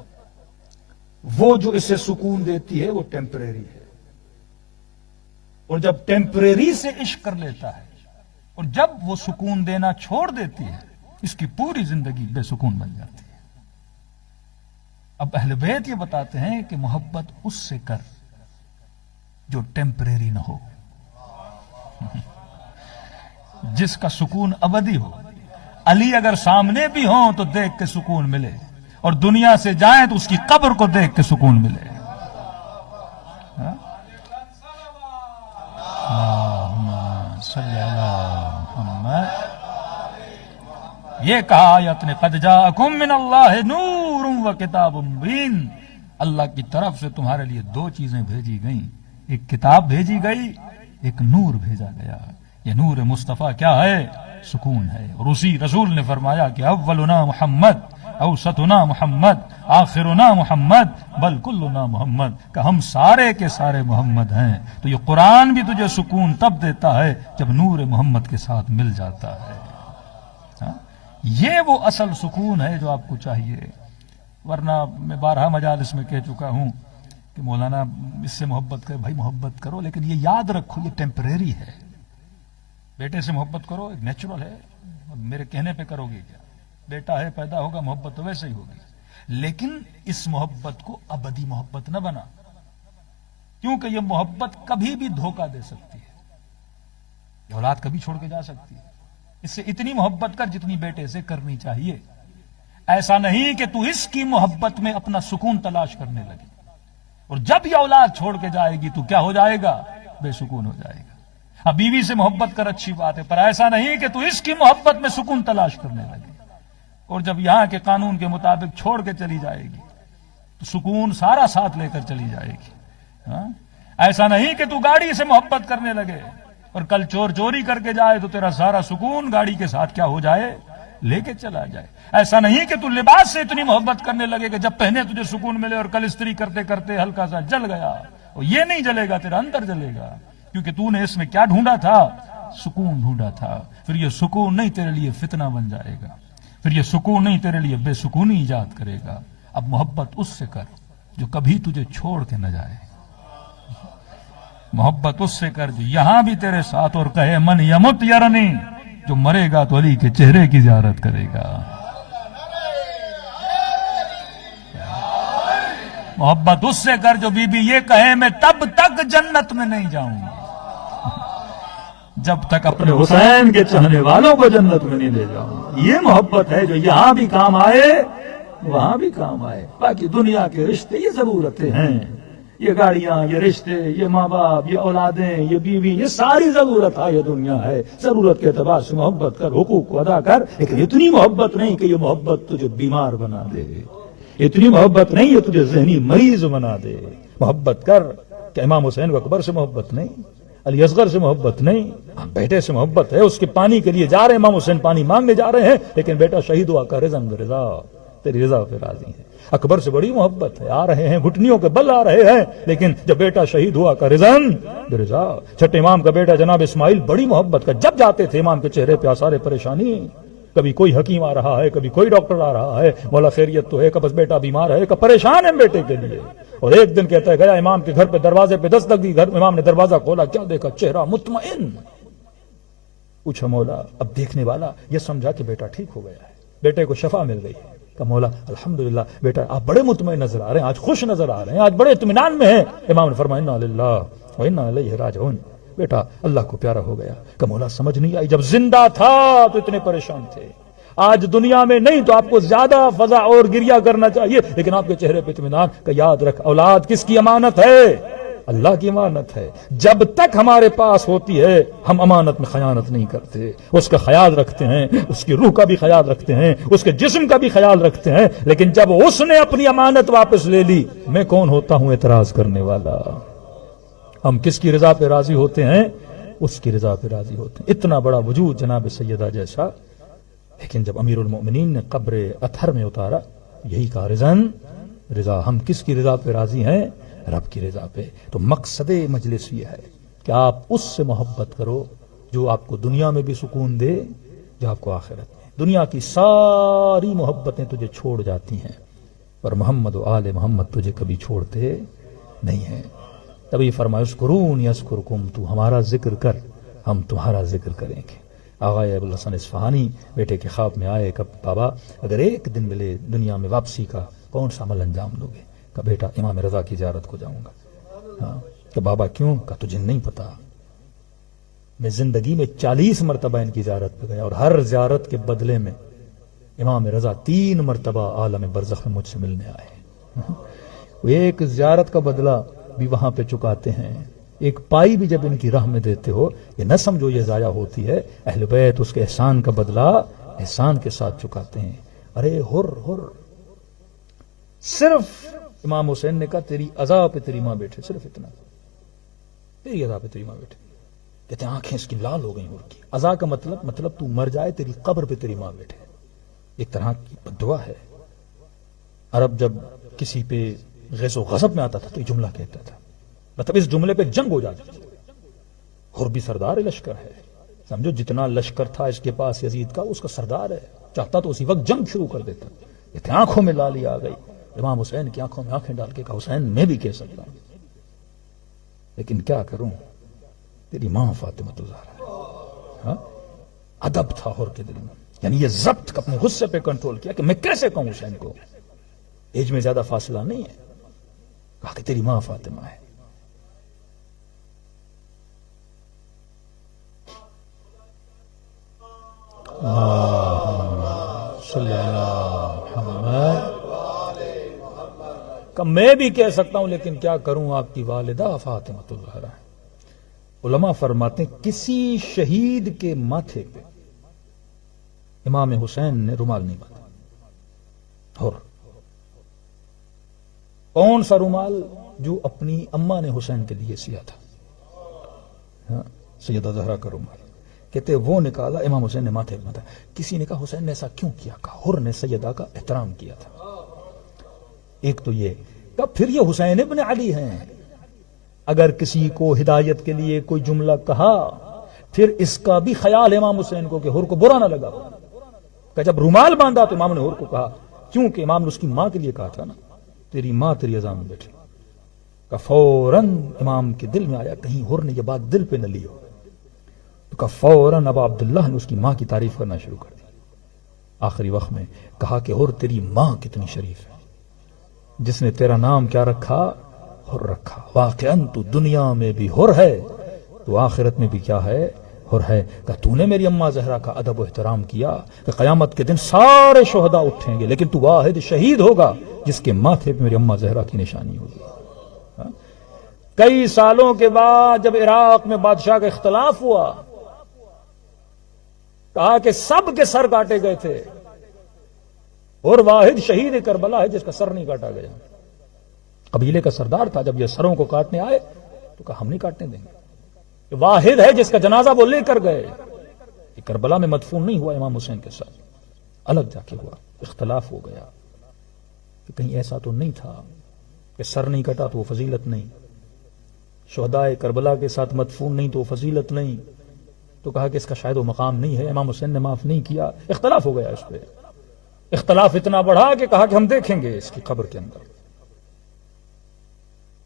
وہ جو اسے سکون دیتی ہے وہ ٹیمپریری ہے، اور جب ٹیمپریری سے عشق کر لیتا ہے اور جب وہ سکون دینا چھوڑ دیتی ہے، اس کی پوری زندگی بے سکون بن جاتی ہے۔ اب اہل بیت یہ بتاتے ہیں کہ محبت اس سے کر جو ٹیمپریری نہ ہو، جس کا سکون ابدی ہو۔ علی اگر سامنے بھی ہوں تو دیکھ کے سکون ملے، اور دنیا سے جائیں تو اس کی قبر کو دیکھ کے سکون ملے۔ اللہم صلی علی محمد۔ یہ کہا آیت نے قد جاءکم من اللہ نور و کتاب مبین، اللہ کی طرف سے تمہارے لیے 2 چیزیں بھیجی گئیں، ایک کتاب بھیجی گئی، ایک نور بھیجا گیا۔ یہ نور مصطفیٰ کیا ہے؟ سکون ہے۔ اور اسی رسول نے فرمایا کہ اولنا محمد، اوسطنا محمد، آخرنا محمد، بل کلنا محمد، کہ ہم سارے کے سارے محمد ہیں۔ تو یہ قرآن بھی تجھے سکون تب دیتا ہے جب نور محمد کے ساتھ مل جاتا ہے۔ یہ وہ اصل سکون ہے جو آپ کو چاہیے۔ ورنہ میں 12 مجالس میں کہہ چکا ہوں کہ مولانا اس سے محبت کرے، بھائی محبت کرو، لیکن یہ یاد رکھو یہ ٹیمپریری ہے۔ بیٹے سے محبت کرو، ایک نیچرل ہے، میرے کہنے پہ کرو گے کیا؟ بیٹا ہے پیدا ہوگا محبت تو ویسے ہی ہوگی، لیکن اس محبت کو ابدی محبت نہ بنا، کیونکہ یہ محبت کبھی بھی دھوکہ دے سکتی ہے، یہ اولاد کبھی چھوڑ کے جا سکتی ہے۔ اس سے اتنی محبت کر جتنی بیٹے سے کرنی چاہیے۔ ایسا نہیں کہ تو اس کی محبت میں اپنا سکون تلاش کرنے لگے، اور جب یہ اولاد چھوڑ کے جائے گی تو کیا ہو جائے گا؟ بے سکون ہو جائے گا۔ اب بیوی سے محبت کر اچھی بات ہے، پر ایسا نہیں کہ تو اس کی محبت میں سکون تلاش کرنے لگے، اور جب یہاں کے قانون کے مطابق چھوڑ کے چلی جائے گی تو سکون سارا ساتھ لے کر چلی جائے گی۔ ہاں؟ ایسا نہیں کہ تو گاڑی سے محبت کرنے لگے اور کل چور چوری کر کے جائے تو تیرا سارا سکون گاڑی کے ساتھ کیا ہو جائے؟ لے کے چلا جائے۔ ایسا نہیں کہ تو لباس سے اتنی محبت کرنے لگے کہ جب پہنے تجھے سکون ملے اور کل استری کرتے کرتے ہلکا سا جل گیا، اور یہ نہیں جلے گا، تیرا اندر جلے گا، کیونکہ تو نے اس میں کیا ڈھونڈا تھا؟ سکون ڈھونڈا تھا۔ پھر یہ سکون نہیں تیرے لیے فتنہ بن جائے گا، پھر یہ سکون نہیں تیرے لیے بے سکونی ایجاد کرے گا۔ اب محبت اس سے کر جو کبھی تجھے چھوڑ کے نہ جائے، محبت اس سے کر جو یہاں بھی تیرے ساتھ اور کہے من یمت یرنی، جو مرے گا تو علی کے چہرے کی زیارت کرے گا۔ محبت اس سے کر جو بی بی یہ کہے میں تب تک جنت میں نہیں جاؤں گی جب تک اپنے حسین کے چاہنے والوں کو جنت میں نہیں لے جاؤں۔ یہ محبت ہے جو یہاں بھی کام آئے وہاں بھی کام آئے۔ باقی دنیا کے رشتے یہ ضرورتیں ہیں، یہ گاڑیاں، یہ رشتے، یہ ماں باپ، یہ اولادیں، یہ بیوی، یہ ساری ضرورت ہے، یہ دنیا ہے۔ ضرورت کے اعتبار سے محبت کر، حقوق کو ادا کر، لیکن اتنی محبت نہیں کہ یہ محبت تجھے بیمار بنا دے، اتنی محبت نہیں یہ تجھے ذہنی مریض بنا دے۔ محبت کر کہ امام حسین کو اکبر سے محبت نہیں، علی اصغر سے محبت نہیں، بیٹے سے محبت ہے، اس کے پانی کے لیے جا رہے ہیں، امام حسین پانی مانگنے جا رہے ہیں، لیکن بیٹا شہید ہوا کا رضا برضا، تیری رضا پہ راضی ہے۔ اکبر سے بڑی محبت ہے، آ رہے ہیں گھٹنیوں کے بل آ رہے ہیں، لیکن جب بیٹا شہید ہوا کا رضن برضا۔ چھٹے امام کا بیٹا جناب اسماعیل بڑی محبت کا، جب جاتے تھے امام کے چہرے پہ آثار پریشانی، کبھی کوئی حکیم آ رہا ہے، کبھی کوئی ڈاکٹر آ رہا ہے، مولا خیریت تو ہے کہ بس بیٹا بیمار ہے، کہ پریشان ہے بیٹے کے لیے، اور ایک دن کہتا ہے گیا امام کے گھر پہ دروازے پہ دستک دی، گھر امام نے دروازہ کھولا، کیا دیکھا؟ چہرہ مطمئن۔ پوچھا مولا، اب دیکھنے والا یہ سمجھا کہ بیٹا ٹھیک ہو گیا ہے، بیٹے کو شفا مل گئی ہے، کہ مولا الحمدللہ بیٹا آپ بڑے مطمئن نظر آ رہے ہیں، آج خوش نظر آ رہے ہیں، آج بڑے اطمینان میں ہیں۔ امام نے فرمایا انا للہ و انا الیہ راجعون، بیٹا اللہ کو پیارا ہو گیا۔ کہ مولا سمجھ نہیں آئی، جب زندہ تھا تو اتنے پریشان تھے، آج دنیا میں نہیں تو آپ کو زیادہ فضا اور گریہ کرنا چاہیے، لیکن آپ کے چہرے پہ اطمینان۔ کہ یاد رکھ اولاد کس کی امانت ہے؟ اللہ کی امانت ہے۔ جب تک ہمارے پاس ہوتی ہے ہم امانت میں خیانت نہیں کرتے، اس کا خیال رکھتے ہیں، اس کی روح کا بھی خیال رکھتے ہیں، اس کے جسم کا بھی خیال رکھتے ہیں، لیکن جب اس نے اپنی امانت واپس لے لی، میں کون ہوتا ہوں اعتراض کرنے والا؟ ہم کس کی رضا پہ راضی ہوتے ہیں؟ اس کی رضا پہ راضی ہوتے ہیں۔ اتنا بڑا وجود جناب سیدہ جیسا، لیکن جب امیر المؤمنین نے قبر اطہر میں اتارا، یہی کہا رضن رضا، ہم کس کی رضا پہ راضی ہیں؟ رب کی رضا پہ۔ تو مقصد مجلس یہ ہے کہ آپ اس سے محبت کرو جو آپ کو دنیا میں بھی سکون دے، جو آپ کو آخرت میں۔ دنیا کی ساری محبتیں تجھے چھوڑ جاتی ہیں، پر محمد و آل محمد تجھے کبھی چھوڑتے نہیں ہیں۔ تبھی فرمایا اذکرونی اذکرکم، تو ہمارا ذکر کر ہم تمہارا ذکر کریں گے۔ آغا ابوالحسن اصفہانی بیٹے کے خواب میں آئے کہ بابا اگر ایک دن ملے دنیا میں واپسی کا، کون سا عمل انجام دو گے؟ کہ بیٹا امام رضا کی زیارت کو جاؤں گا۔ ہاں کہ بابا کیوں؟ کہ تجھے نہیں پتا، میں زندگی میں 40 مرتبہ ان کی زیارت پہ گیا، اور ہر زیارت کے بدلے میں امام رضا 3 مرتبہ عالم برزخ میں مجھ سے ملنے آئے۔ وہ ایک زیارت کا بدلہ بھی وہاں پہ چکاتے ہیں، ایک پائی بھی جب ان کی راہ میں دیتے ہو، یہ نہ سمجھو یہ ضائع ہوتی ہے، اہل بیت اس کے احسان کا بدلہ احسان کے ساتھ چکاتے ہیں۔ ارے ہر صرف امام حسین نے کہا تیری عزا پہ تیری ماں بیٹھے، صرف اتنا، تیری عزا پہ تیری ماں بیٹھے، کہتے ہیں آنکھیں اس کی لال ہو گئی ہو کی۔ عزا کا مطلب تو مر جائے تیری قبر پہ تیری ماں بیٹھے، ایک طرح کی بددعا ہے۔ عرب جب کسی پہ غیظ و غضب میں آتا تھا تو یہ جملہ کہتا تھا، مطلب اس جملے پہ جنگ ہو جاتی تھی۔ اور بھی سردار لشکر ہے، سمجھو جتنا لشکر تھا اس کے پاس یزید کا، اس کا سردار ہے، چاہتا تو اسی وقت جنگ شروع کر دیتا۔ یہ آنکھوں میں لالی آ گئی، امام حسین کی آنکھوں میں آنکھیں ڈال کے کہا حسین میں بھی کہہ سکتا ہوں، لیکن کیا کروں، تیری ماں فاطمہ الزہرا ہے۔ ادب تھا ہور کے دل میں، یعنی یہ ضبط اپنے غصے پہ کنٹرول کیا کہ میں کیسے کہوں حسین کو، ایج میں زیادہ فاصلہ نہیں ہے، کہا کہ تیری ماں فاطمہ ہے. صلی اللہ محمد. کہ میں بھی کہہ سکتا ہوں لیکن کیا کروں، آپ کی والدہ فاطمہ الزہرا ہے. علماء فرماتے ہیں کسی شہید کے ماتھے پہ امام حسین نے رومال نہیں باندھا. اور کون سا رومال؟ جو اپنی اماں نے حسین کے لیے سیا تھا، سیدہ زہرا کا رومال. کہتے وہ نکالا، امام حسین نے ماتھے پہ باندھا. کسی نے کہا حسین نے ایسا کیوں کیا؟ کہا حر نے سیدہ کا احترام کیا تھا. ایک تو یہ کہ پھر یہ حسین ابن علی ہیں، اگر کسی کو ہدایت کے لیے کوئی جملہ کہا پھر اس کا بھی خیال امام حسین کو کہ حر کو برا نہ لگا. کہ جب رومال باندھا تو امام نے حر کو کہا، کیونکہ امام نے اس کی ماں کے لیے کہا تھا نا، تیری ماں تیری اذان میں بیٹھی. کہ فوراً امام کے دل میں آیا کہیں حر نے یہ بات دل پہ نہ لی ہو. تو کہ فوراً ابا عبداللہ نے اس کی ماں کی تعریف کرنا شروع کر دی. آخری وقت میں کہا کہ حر تیری ماں کتنی شریف ہے، جس نے تیرا نام کیا رکھا؟ حر رکھا. واقعاً تو دنیا میں بھی حر ہے تو آخرت میں بھی کیا ہے؟ حر ہے. کہ تو نے میری اماں زہرا کا ادب و احترام کیا کہ قیامت کے دن سارے شہداء اٹھیں گے لیکن تو واحد شہید ہوگا جس کے ماتھے پہ میری اماں زہرا کی نشانی ہوگی. کئی سالوں کے بعد جب عراق میں بادشاہ کا اختلاف ہوا، کہا کہ سب کے سر کاٹے گئے تھے اور واحد شہید کربلا ہے جس کا سر نہیں کاٹا گیا. قبیلے کا سردار تھا، جب یہ سروں کو کاٹنے آئے تو کہا ہم نہیں کاٹنے دیں گے. واحد ہے جس کا جنازہ وہ لے کر گئے. یہ کربلا میں مدفون نہیں ہوا امام حسین کے ساتھ، الگ جا کے ہوا. اختلاف ہو گیا کہ کہیں ایسا تو نہیں تھا کہ سر نہیں کٹا تو وہ فضیلت نہیں، شہدائے کربلا کے ساتھ مدفون نہیں تو وہ فضیلت نہیں. تو کہا کہ اس کا شاید وہ مقام نہیں ہے، امام حسین نے معاف نہیں کیا. اختلاف ہو گیا اس پہ. اختلاف اتنا بڑھا کہ کہا کہ ہم دیکھیں گے اس کی قبر کے اندر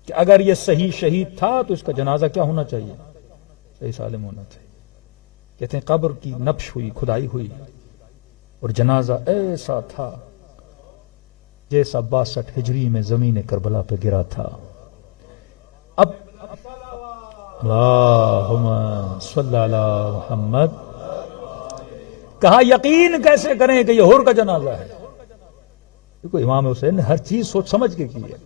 کہ اگر یہ صحیح شہید تھا تو اس کا جنازہ کیا ہونا چاہیے؟ صحیح سالم ہونا چاہیے. کہتے ہیں قبر کی نبش ہوئی، کھدائی ہوئی اور جنازہ ایسا تھا جیسا 62 ہجری میں زمین کربلا پہ گرا تھا. اب اللہم صلی علی محمد. کہا یقین کیسے کریں کہ یہ حر کا جنازہ ہے؟ دیکھو امام حسین نے ہر چیز سوچ سمجھ کے کی ہے.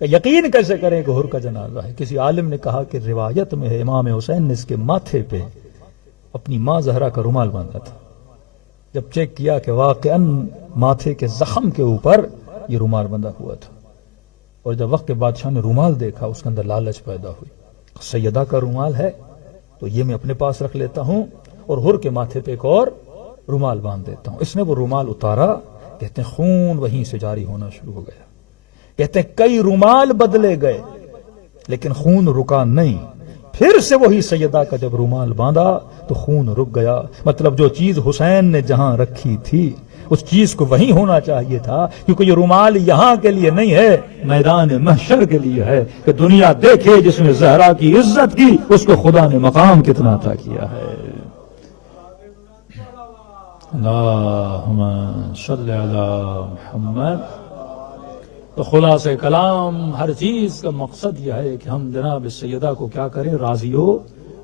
کہ یقین کیسے کریں کہ حر کا جنازہ ہے؟ کسی عالم نے کہا کہ روایت میں ہے امام حسین نے اس کے ماتھے پہ اپنی ماں زہرا کا رومال باندھا تھا. جب چیک کیا کہ واقعاً ماتھے کے زخم کے اوپر یہ رومال بندھا ہوا تھا، اور جب وقت کے بادشاہ نے رومال دیکھا اس کے اندر لالچ پیدا ہوئی. سیدہ کا رومال ہے تو یہ میں اپنے پاس رکھ لیتا ہوں اور حر کے ماتھے پہ ایک اور رومال باندھ دیتا ہوں. اس نے وہ رومال اتارا. کہتے ہیں خون وہیں سے جاری ہونا شروع ہو گیا. کہتے ہیں کئی رومال بدلے گئے لیکن خون رکا نہیں. پھر سے وہی سیدہ کا جب رومال باندھا تو خون رک گیا. مطلب جو چیز حسین نے جہاں رکھی تھی اس چیز کو وہیں ہونا چاہیے تھا، کیونکہ یہ رومال یہاں کے لیے نہیں ہے، میدان محشر کے لیے ہے کہ دنیا دیکھے جس نے زہرا کی عزت کی اس کو خدا نے مقام کتنا عطا کیا ہے. اللہم صلی علی محمد. تو خلاصہ کلام ہر چیز کا مقصد یہ ہے کہ ہم جناب سیدہ کو کیا کریں؟ راضی و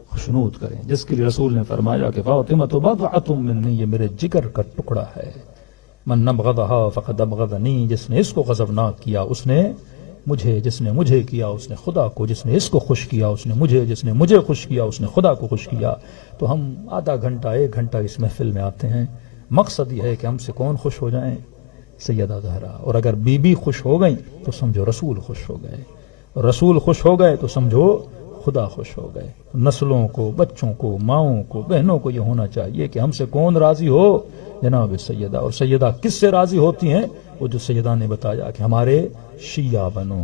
خوشنود کریں، جس کے لیے رسول نے فرمایا کہ فاطمہ بضعۃ منی، یہ میرے جگر کا ٹکڑا ہے. من نبغضها فقد ابغضنی، جس نے اس کو غضبناک کیا اس نے مجھے، جس نے مجھے کیا اس نے خدا کو، جس نے اس کو خوش کیا اس نے مجھے، جس نے مجھے خوش کیا اس نے خدا کو خوش کیا. تو ہم آدھا گھنٹہ 1 گھنٹہ اس محفل میں آتے ہیں، مقصد یہ ہے کہ ہم سے کون خوش ہو جائیں؟ سیدہ زہرا. اور اگر بی بی خوش ہو گئیں تو سمجھو رسول خوش ہو گئے، اور رسول خوش ہو گئے تو سمجھو خدا خوش ہو گئے. نسلوں کو، بچوں کو، ماؤں کو، بہنوں کو یہ ہونا چاہیے کہ ہم سے کون راضی ہو؟ جناب سیدہ. اور سیدہ کس سے راضی ہوتی ہیں؟ وہ جو سیدہ نے بتایا کہ ہمارے شیعہ بنو.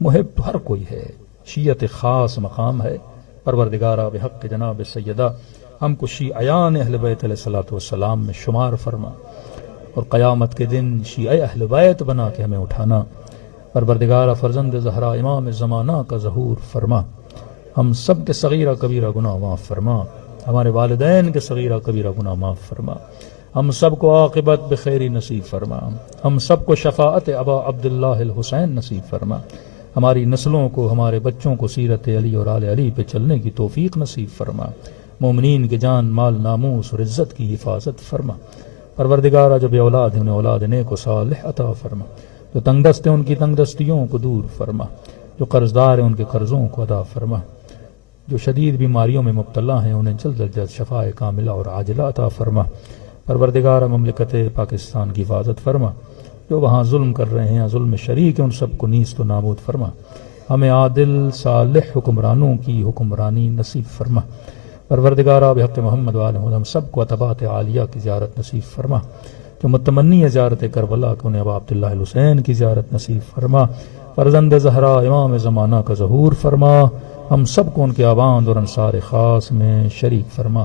محب تو ہر کوئی ہے، شیعت خاص مقام ہے. پروردگارہ بحق جناب سیدہ ہم کو شیعیان اہل بیت علیہ الصلوۃ والسلام میں شمار فرما، اور قیامت کے دن شیعہ اہل بیت بنا کے ہمیں اٹھانا. پروردگارہ فرزند زہرا امام زمانہ کا ظہور فرما. ہم سب کے صغیرہ کبیرہ گناہ معاف فرما، ہمارے والدین کے صغیرہ کبیرہ گناہ معاف فرما. ہم سب کو عاقبت بخیری نصیب فرما، ہم سب کو شفاعت ابا عبداللہ الحسین نصیب فرما، ہماری نسلوں کو، ہمارے بچوں کو سیرت علی اور آل علی پہ چلنے کی توفیق نصیب فرما، مومنین کے جان مال ناموس اور عزت کی حفاظت فرما۔ پروردگارہ جو بے اولاد ہیں انہیں اولاد نیک و صالح عطا فرما، جو تنگ دست ہیں ان کی تنگ دستیوں کو دور فرما، جو قرض دار ہیں ان کے قرضوں کو ادا فرما، جو شدید بیماریوں میں مبتلا ہیں انہیں جلد از جلد شفاء کاملہ اور عاجلہ عطا فرما۔ پروردگارہ مملکت پاکستان کی حفاظت فرما، جو وہاں ظلم کر رہے ہیں، ظلم شریک ہیں، ان سب کو نیست و نابود فرما۔ ہمیں عادل صالح حکمرانوں کی حکمرانی نصیب فرما۔ پروردگارہ بحق محمد وآلہ محمد ہم سب کو اتباعت عالیہ کی زیارت نصیب فرما، جو متمنی ہے زیارت کربلا کہ انہیں ابا عبداللہ الحسین کی زیارت نصیب فرما۔ فرزند زہرا امام زمانہ کا ظہور فرما، ہم سب کو ان کے آباند اور انصار خاص میں شریک فرما۔